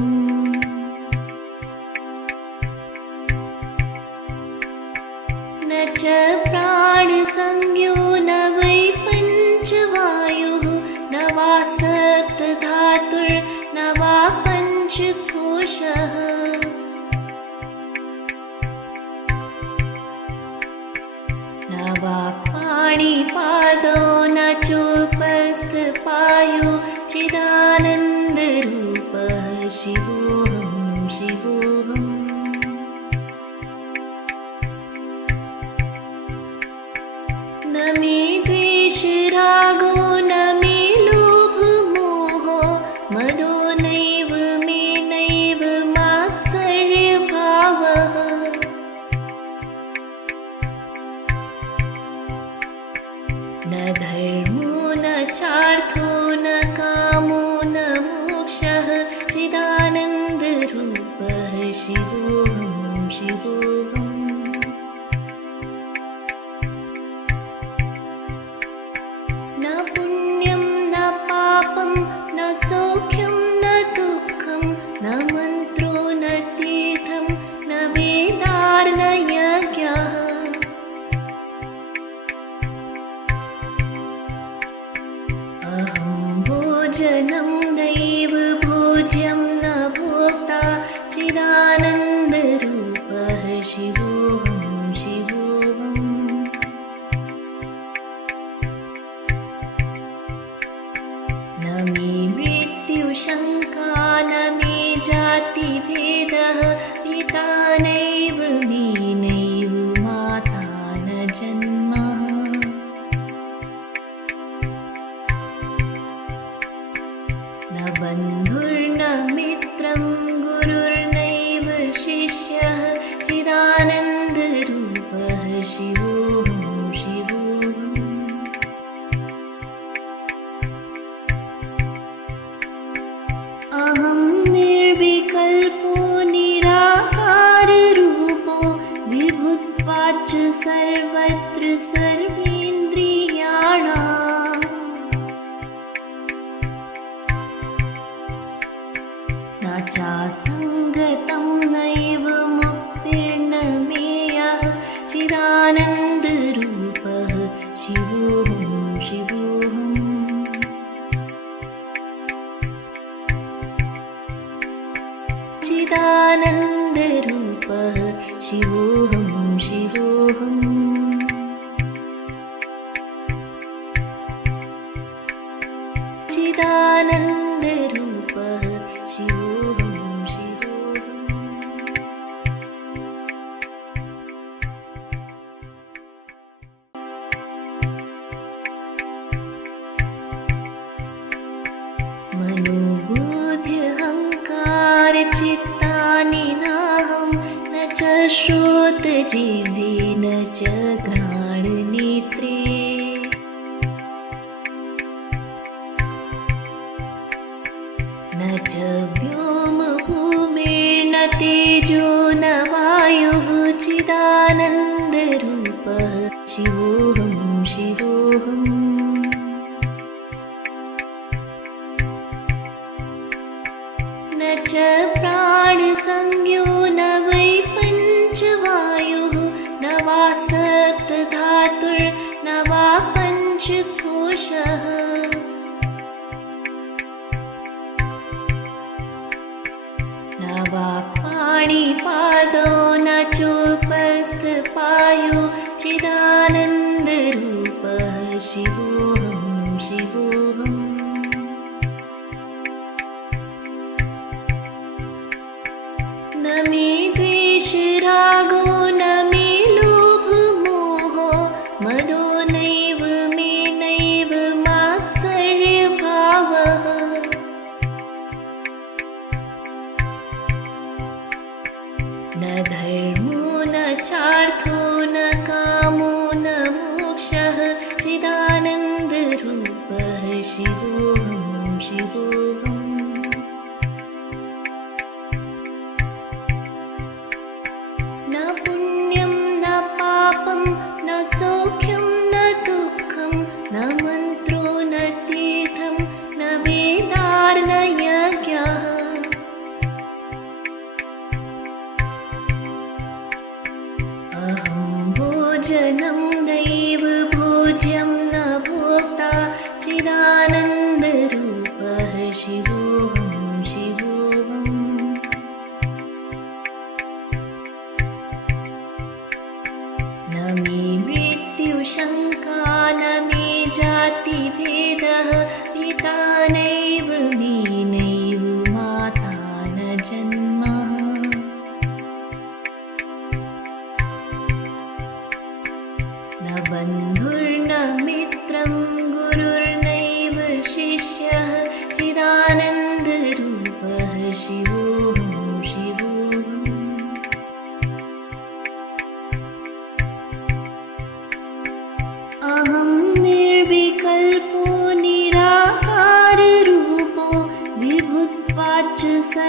संज्ञो न वै पञ्चवायुः न वा सप्तधातुर्न वा पञ्चकोशः न वा पाणिपादो न चोपस्थपायो चिदानन्दरूपः शिवोऽहं शिवोऽहम् न मे द्वेषरागो न मे लोभमोहो मदो नैव मे नैव मात्सर्यभावः न धर्मो न चार्थो न कामो न मोक्षः चिदानन्दरूपः शिवोऽहं शिवोऽहम् न पुण्यं न पापं न सौख्यं न दुःखं न मन्त्रो न तीर्थं न वेदार्न यज्ञः अहं भोजनं नैव भोज्यं न भोक्ता चिदानन्दरूपः शिवोऽहं शिवोऽहम् न मे मृत्युशङ्का न मे जातिभेदः पिता नैव मे नैव माता न जन्मः न बन्धुर्न मित्रं गुरुर्नैव शिष्यः चिदानन्दरूपः शिवोऽहं शिवोऽहम् अहं निर्विकल्पो निराकाररूपो विभुत्वाच्च सर्वत्र सर्वेन्द्रियाणाम् न चासङ्गतं नैव मुक्तिर्न मेयः चिदानन्दरूपः शिवोऽहं शिवोऽहम् चिदानन्दरूपः शिवोऽहं शिवोऽहम् चिदानन्दरूपः शिवोऽहं शिवोऽहम् मनोबुद्ध्यहङ्कारचित्तानि नाहं न च श्रोत्रजिह्वे न च घ्राणनेत्रे न च व्योमभूमिर्न तेजो न वायुः चिदानन्दरूपः शिवोऽहं शिवोऽहम् न च प्राणसंज्ञो न वै पञ्चवायुः न वा सप्तधातुर्न वा पञ्चकोशः न वा पाणिपादो न चोपस्थपायो चिदानन्दरूपः शिवोऽहं शिवोऽहम् न मे द्वेषरागो न मे लोभमोहो मदो नैव मे नैव मात्सर्यभावः न धर्मो न चार्थो न कामो न मोक्षः चिदानन्दरूपः शिवोऽहं शिवोऽहम् न पुण्यं न पापं न सौख्यं न दुःखं न मन्त्रो न तीर्थं न वेदार्न यज्ञः अहं भोजनं नैव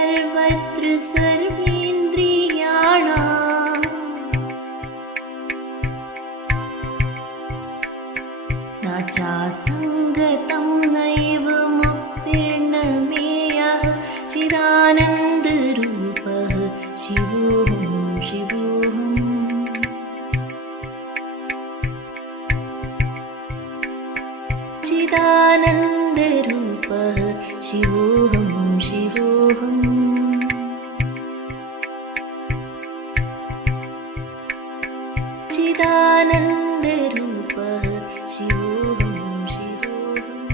सर्वत्र सर्वेन्द्रियाणाम् न चासङ्गतं नैव मुक्तिर्न मेयः चिदानन्दरूपः शिवोऽहं शिवोऽहम् चिदानन्दरूपः शिवोऽहं शिवोऽहम् चिदानन्दरूपः शिवोऽहं शिवोऽहम्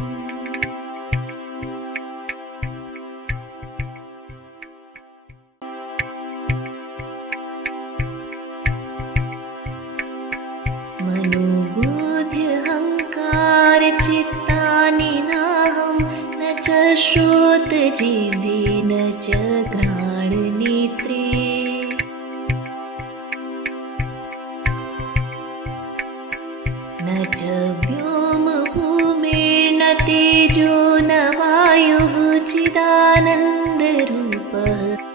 मनोबुद्ध्यहङ्कारचित्तानि नाहं न च श्रोत्रजिह्वे न च घ्राणनेत्रे न च व्योमभूमिर्न तेजो न वायुः चिदानन्दरूपः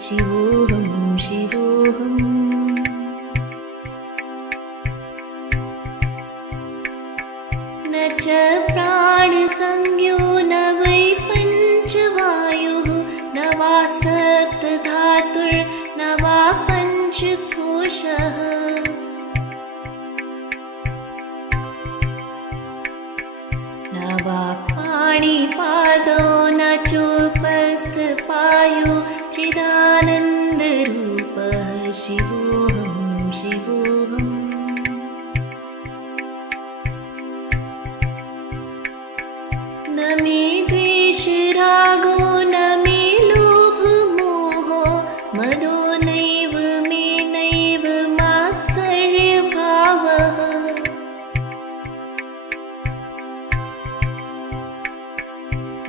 शिवोऽहं शिवोऽहम् न च प्राणसंज्ञो न वै पञ्चवायुः न वा सप्तधातुर्न वा पञ्चकोशः न वा पाणिपादो न चोपस्थपायो चिदानन्दरूपः शिवोऽहं शिवोऽहम् न मे द्वेषरागो न मे लोभमोहो मदो नैव मे नैव मात्सर्यभावः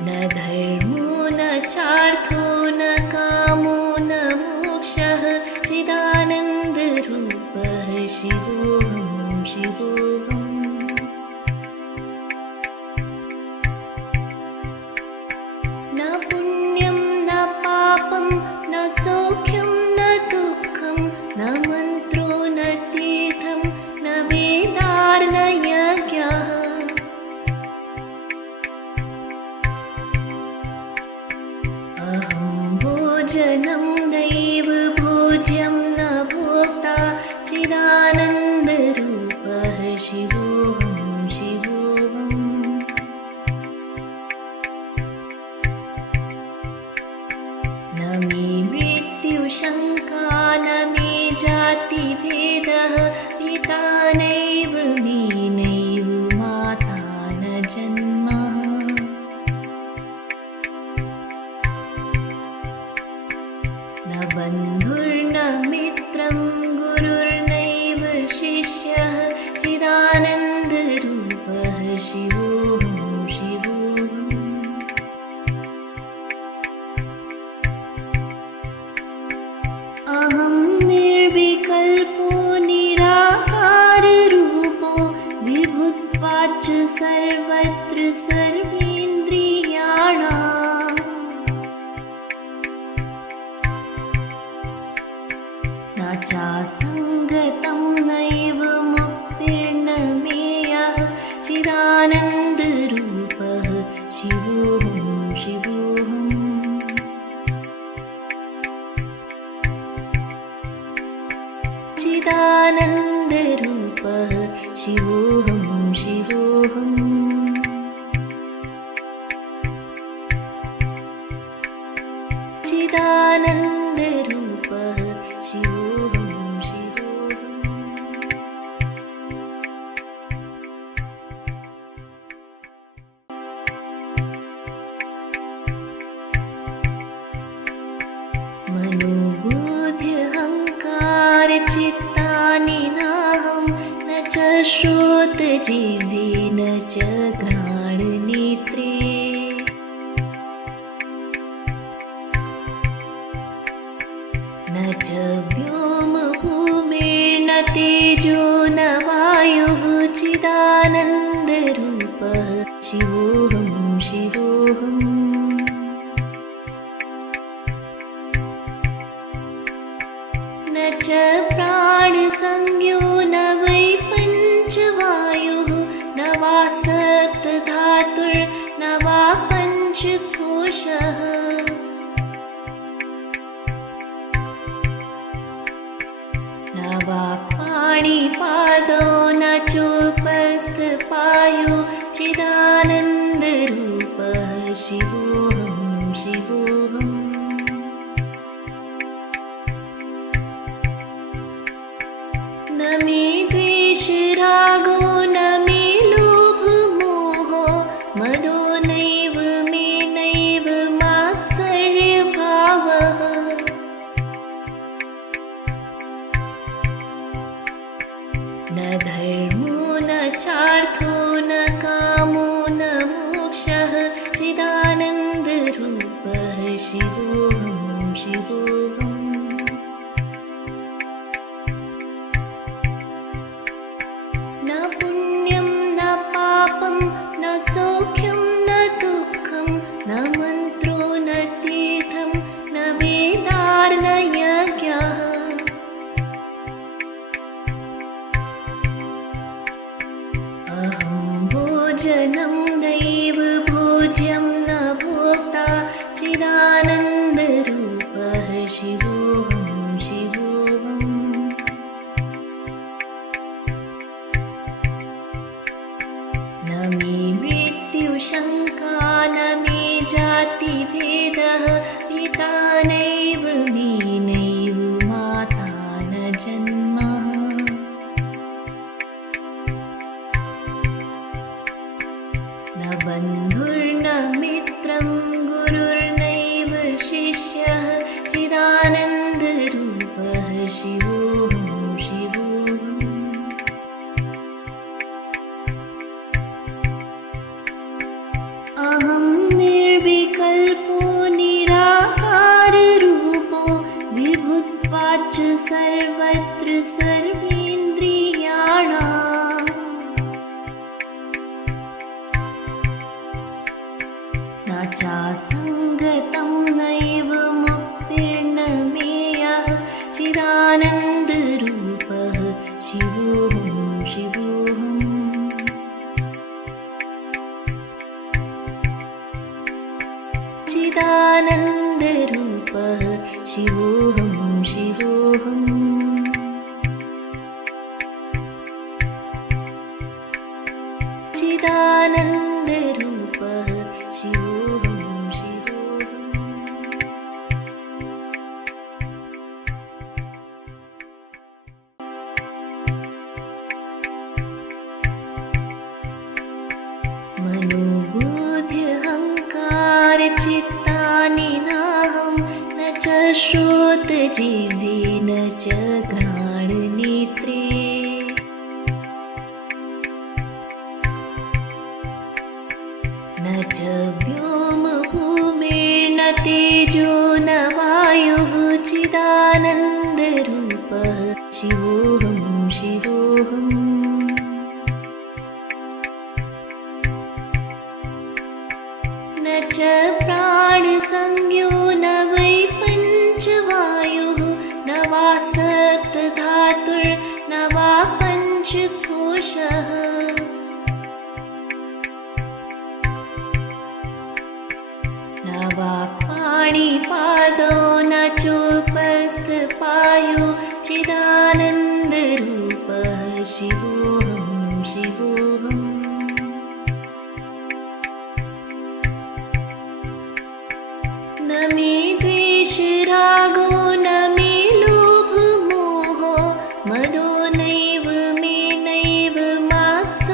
न धर्मो न चार्थो न कामो न मोक्षः चिदानन्दरूपः शिवोऽहं शिवोऽहम् न पुण्यं न पापं न सौख्यं न दुःखं न मन्त्रो न तीर्थं न वेदार्न यज्ञः अहं भोजनं नैव भोज्यं न भोक्ता चिदानन्दरूपः शिवोऽहं शिवोऽहम् न मे मृत्युशङ्का न मे जातिभेदः पिता नैव मे नैव माता न जन्मः न बन्धुर्न मित्रं गुरुर्नैव शिष्यः चिदानन्दरूपः शिवोऽहं शिवोऽहम् अहं निर्विकल्पो निराकाररूपो विभुत्वाच्च सर्वत्र सर्वेन्द्रियाणाम् न चासङ्गतं नैव मुक्तिर्न मेयः चिदानन्दरूपः शिवोऽहं शिवोऽहम् चिदानन्दरूपः शिवोऽहं शिवोऽहम् चिदानन्दरूपः शिवोऽहं शिवोऽहम् मनोबुद्ध्यहङ्कारचित्तानि नाहं न च श्रोत्रजिह्वे न च घ्राणनेत्रे न च व्योमभूमिर्न तेजो न वायुः चिदानन्दरूपः शिवोऽहं शिवोऽहम् न च प्राणसंज्ञो न वै पञ्चवायुः न वा सप्तधातुर्न वा पञ्चकोशः न वा पाणिपादो न चोपस्थपायो चिदानन्दरूपः शिवोऽहं शिवोऽहम् न मे द्वेषरागो न मे लोभमोहो मदो नैव मे नैव मात्सर्यभावः न धर्मो न चार्थो न कामो न मोक्षः चिदानन्दरूपः शिवोऽहं शिवोऽहम् न पुण्यं न पापं न सौख्यं न दुःखं न मन्त्रो न तीर्थं न वेदार्न यज्ञः अहं भोजनं नैव भोज्यं न भोक्ता चिदानन्दरूपः शिवोऽहं शिवोऽहम् न मे मृत्युशङ्का न मे जातिभेदः पिता नैव मे नैव माता न जन्मः न बन्धुर्न मित्रं गुरुर्नैव शिष्यः चिदानन्दरूपः शिवोऽहं शिवोऽहम् अहं निर्विकल्पो निराकाररूपो विभुत्वाच्च सर्वत्र सर्वेन्द्रियाणाम् न चासङ्गतं नैव मुक्तिर्न मेयः चिदानन्दरूपः शिवोऽहं शिवोऽहम् चिदानन्दरूपः शिवोऽहं शिवोऽहम् चिदानन्दरूपः शिवोऽहं शिवोऽहम् मनोबुद्ध्यहङ्कारचित्तानि नाहं न च श्रोत्रजिह्वे न च घ्राणनेत्रे न च व्योमभूमिर्न तेजो न वायुः चिदानन्दरूपः शिवोऽहं शिवोऽहम् न च प्राणसंज्ञो न वै पञ्चवायुः न वा सप्तधातुर्न वा पञ्चकोशः न वा पाणिपादो न चोपस्थपायो चिदानन्दरूपः शिवोऽहं शिवोऽहम् न मे द्वेषरागो न मे लोभमोहो मदो नैव मे नैव मात्सर्यभावः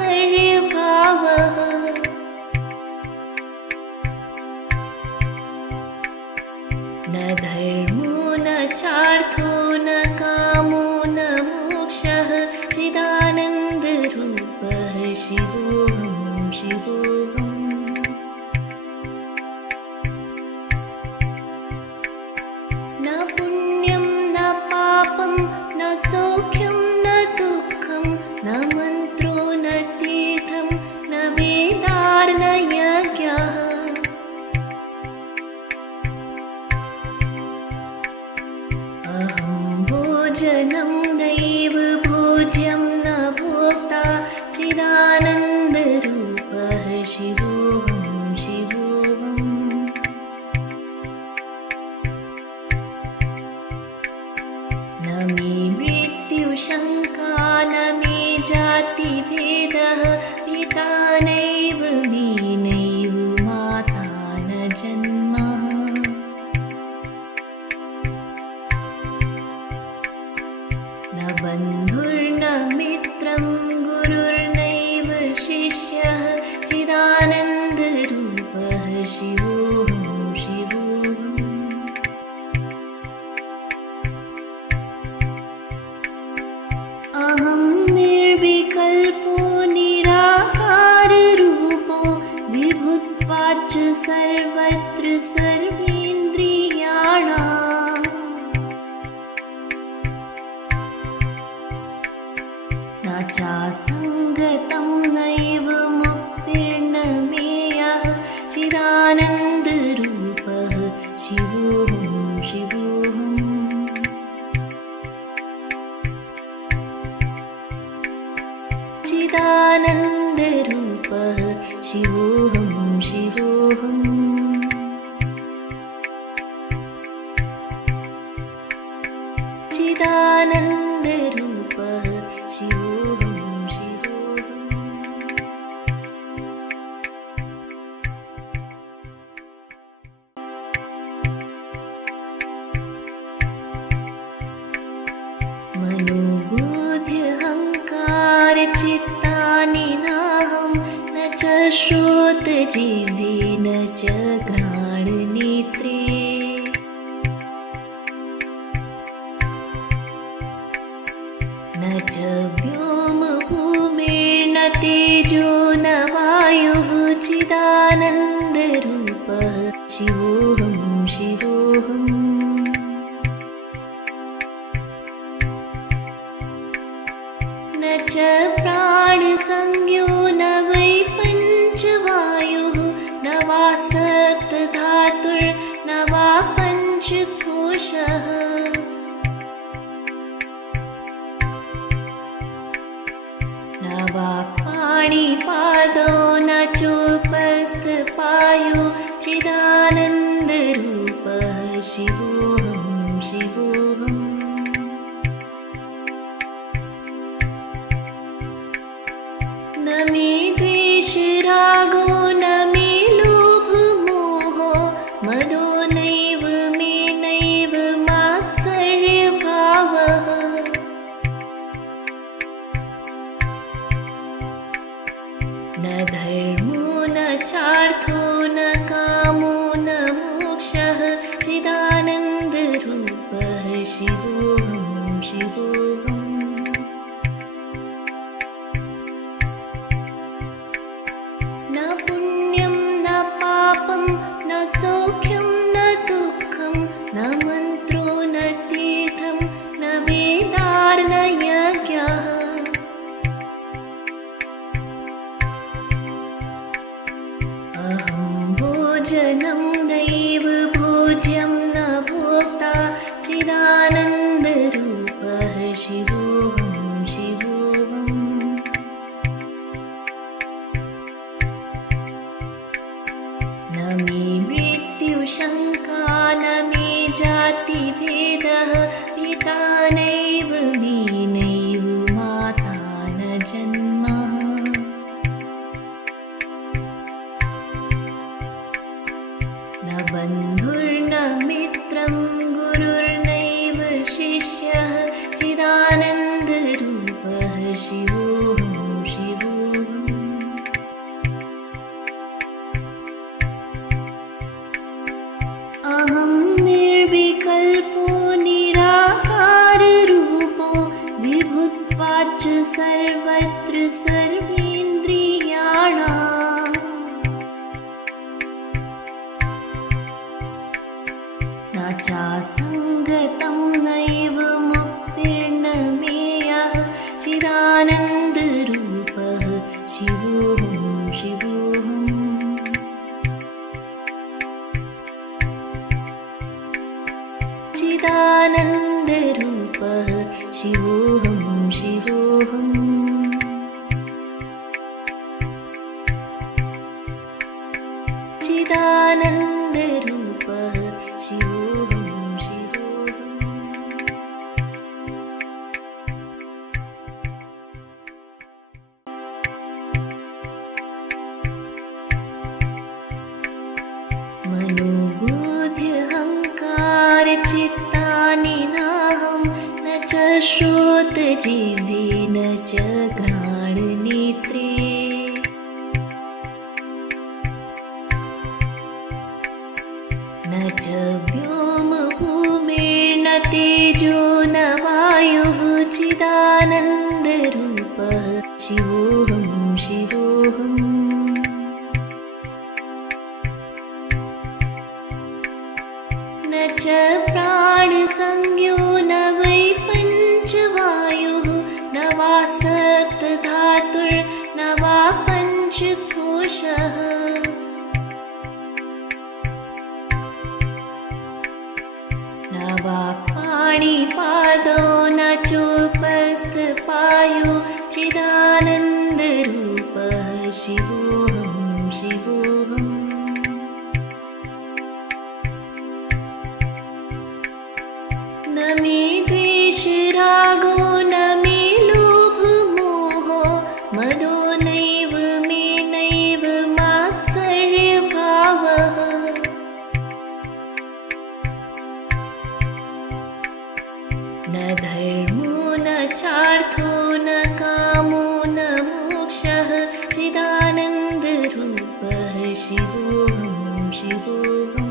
न धर्मो न चार्थो न कामो न मोक्षः चिदानन्दरूपः शिवोऽहं शिवोऽहम् न पुण्यं न पापं न सौख्यं न दुःखं न मन्त्रो न तीर्थं न वेदार्न यज्ञः अहं भोजनं नैव भोज्यं न भोक्ता चिदानन्दरूपः शिवोऽहं शिवोऽहम् न मे मृत्युशङ्का न मे जातिभेदः पिता नैव मे नैव माता न जन्म न बन्धुर्न मित्रं गुरुर्नैव शिष्यः चिदानन्दरूपः शिवोऽहं शिवोऽहम् अहं निर्विकल्पो निराकाररूपो विभुत्वाच्च सर्वत्र सर्वेन्द्रियाणाम् न चासङ्गतं नैव मुक्तिर्न मेयः चिदानन्दरूपः शिवोऽहं शिवोऽहम् चिदानन्दरूपः शिवोऽहं शिवोऽहम् चिदानन्दरूपः शिवोऽहं शिवोऽहम् मनोबुद्ध्यहङ्कारचित्तानि नाहं न च श्रोत्रजिह्वे न च घ्राणनेत्रे न च व्योमभूमिर्न तेजो न वायुः चिदानन्दरूपः शिवोऽहं शिवोऽहम् न च प्राणसंज्ञो न वै पञ्चवायुः न वा सप्तधातुर्न वा पञ्चकोशः न वा पाणिपादो न चोपस्थपायो चिदानन्दरूपः शिवोऽहं शिवोऽहम् न मे द्वेषरागो न मे लोभमोहो मदो नैव मे नैव मात्सर्यभावः न धर्मो न चार्थो न कामो न मोक्षः चिदानन्दरूपः शिवोऽहं शिवोऽहम् न पुण्यं न पापं न सौख्यं न दुःखं न मन्त्रो न तीर्थं न वेदार्न यज्ञः अहं भोजनं नैव भोज्यं न भोक्ता चिदानन्दरूपः शिवोऽहं शिवोऽहम् न मे मृत्युशङ्का न मे जातिभेदः पिता नैव मे नैव माता न जन्म न बन्धुर्न मित्रं गुरुर्नैव शिष्यः चिदानन्दरूपः शिवोऽहं शिवोऽहम् अहं निर्विकल्पो निराकाररूपो विभुत्वाच्च सर्वत्र सर्वेन्द्रियाणाम् न चासङ्गतं नैव मुक्तिर्न मेयः चिदानन्दरूपः शिवोऽहं शिवोऽहम् चिदानन्दरूपः शिवोऽहं शिवोऽहम् चिदानन्दरूपः शिवोऽहं शिवोऽहम् मनोबुद्ध्यहङ्कारचित्तानि नाहं न च श्रोत्रजिह्वे न च घ्राणनेत्रे न च व्योमभूमिर्न तेजो न वायुः चिदानन्दरूपः शिवोऽहं शिवोऽहम् न च प्राणसंज्ञो न वै पञ्चवायुः न वा सप्तधातुर्न वा पञ्चकोशः न वा पाणिपादो न चोपस्थपायो चिदानन्दरूपः शिवोऽहं शिवोऽहम् न मे द्वेषरागो न मे लोभमोहो मदो नैव मे नैव मात्सर्यभावः न धर्मो न चार्थो न कामो न मोक्षः चिदानन्दरूपः शिवोऽहं शिवोऽहम्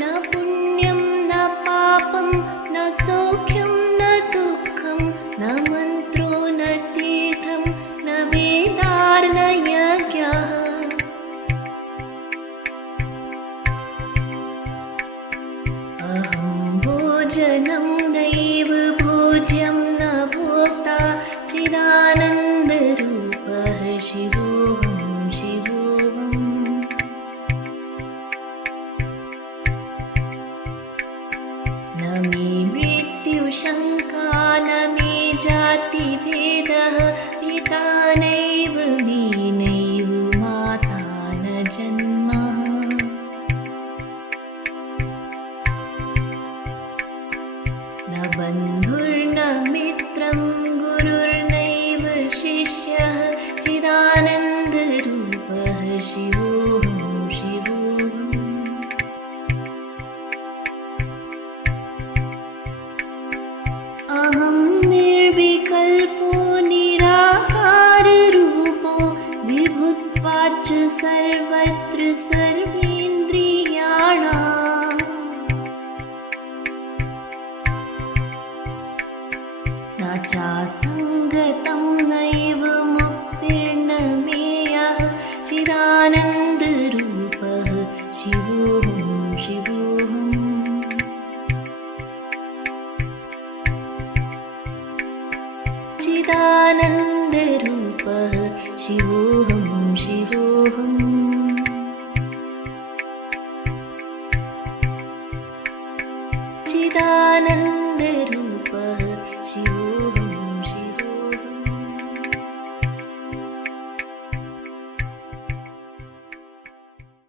न पुण्यं न पापं न सौख्यं न दुःखं न मन्त्रो न तीर्थं न वेदार्न यज्ञः अहं भोजनं नैव भोज्यं न भोक्ता चिदानन्दरूपः शिवोऽहं शिवोऽहम् न मे मृत्युशङ्का न मे जातिभेदः पिता नैव मे नैव माता न जन्मः न बन्धुर्न मित्रं गुरुर्नैव शिष्यः चिदानन्दरूपः शिवोऽहं शिवोऽहम् अहं निर्विकल्पो निराकाररूपो विभुत्वाच्च सर्वत्र सर्वेन्द्रियाणाम् न चासङ्गतं नैव मुक्तिर्न मेयः चिदानन्दरूपः शिवोऽहं शिवोऽहम् चिदानन्दरूपः शिवोऽहं शिवोऽहम् चिदानन्दरूपः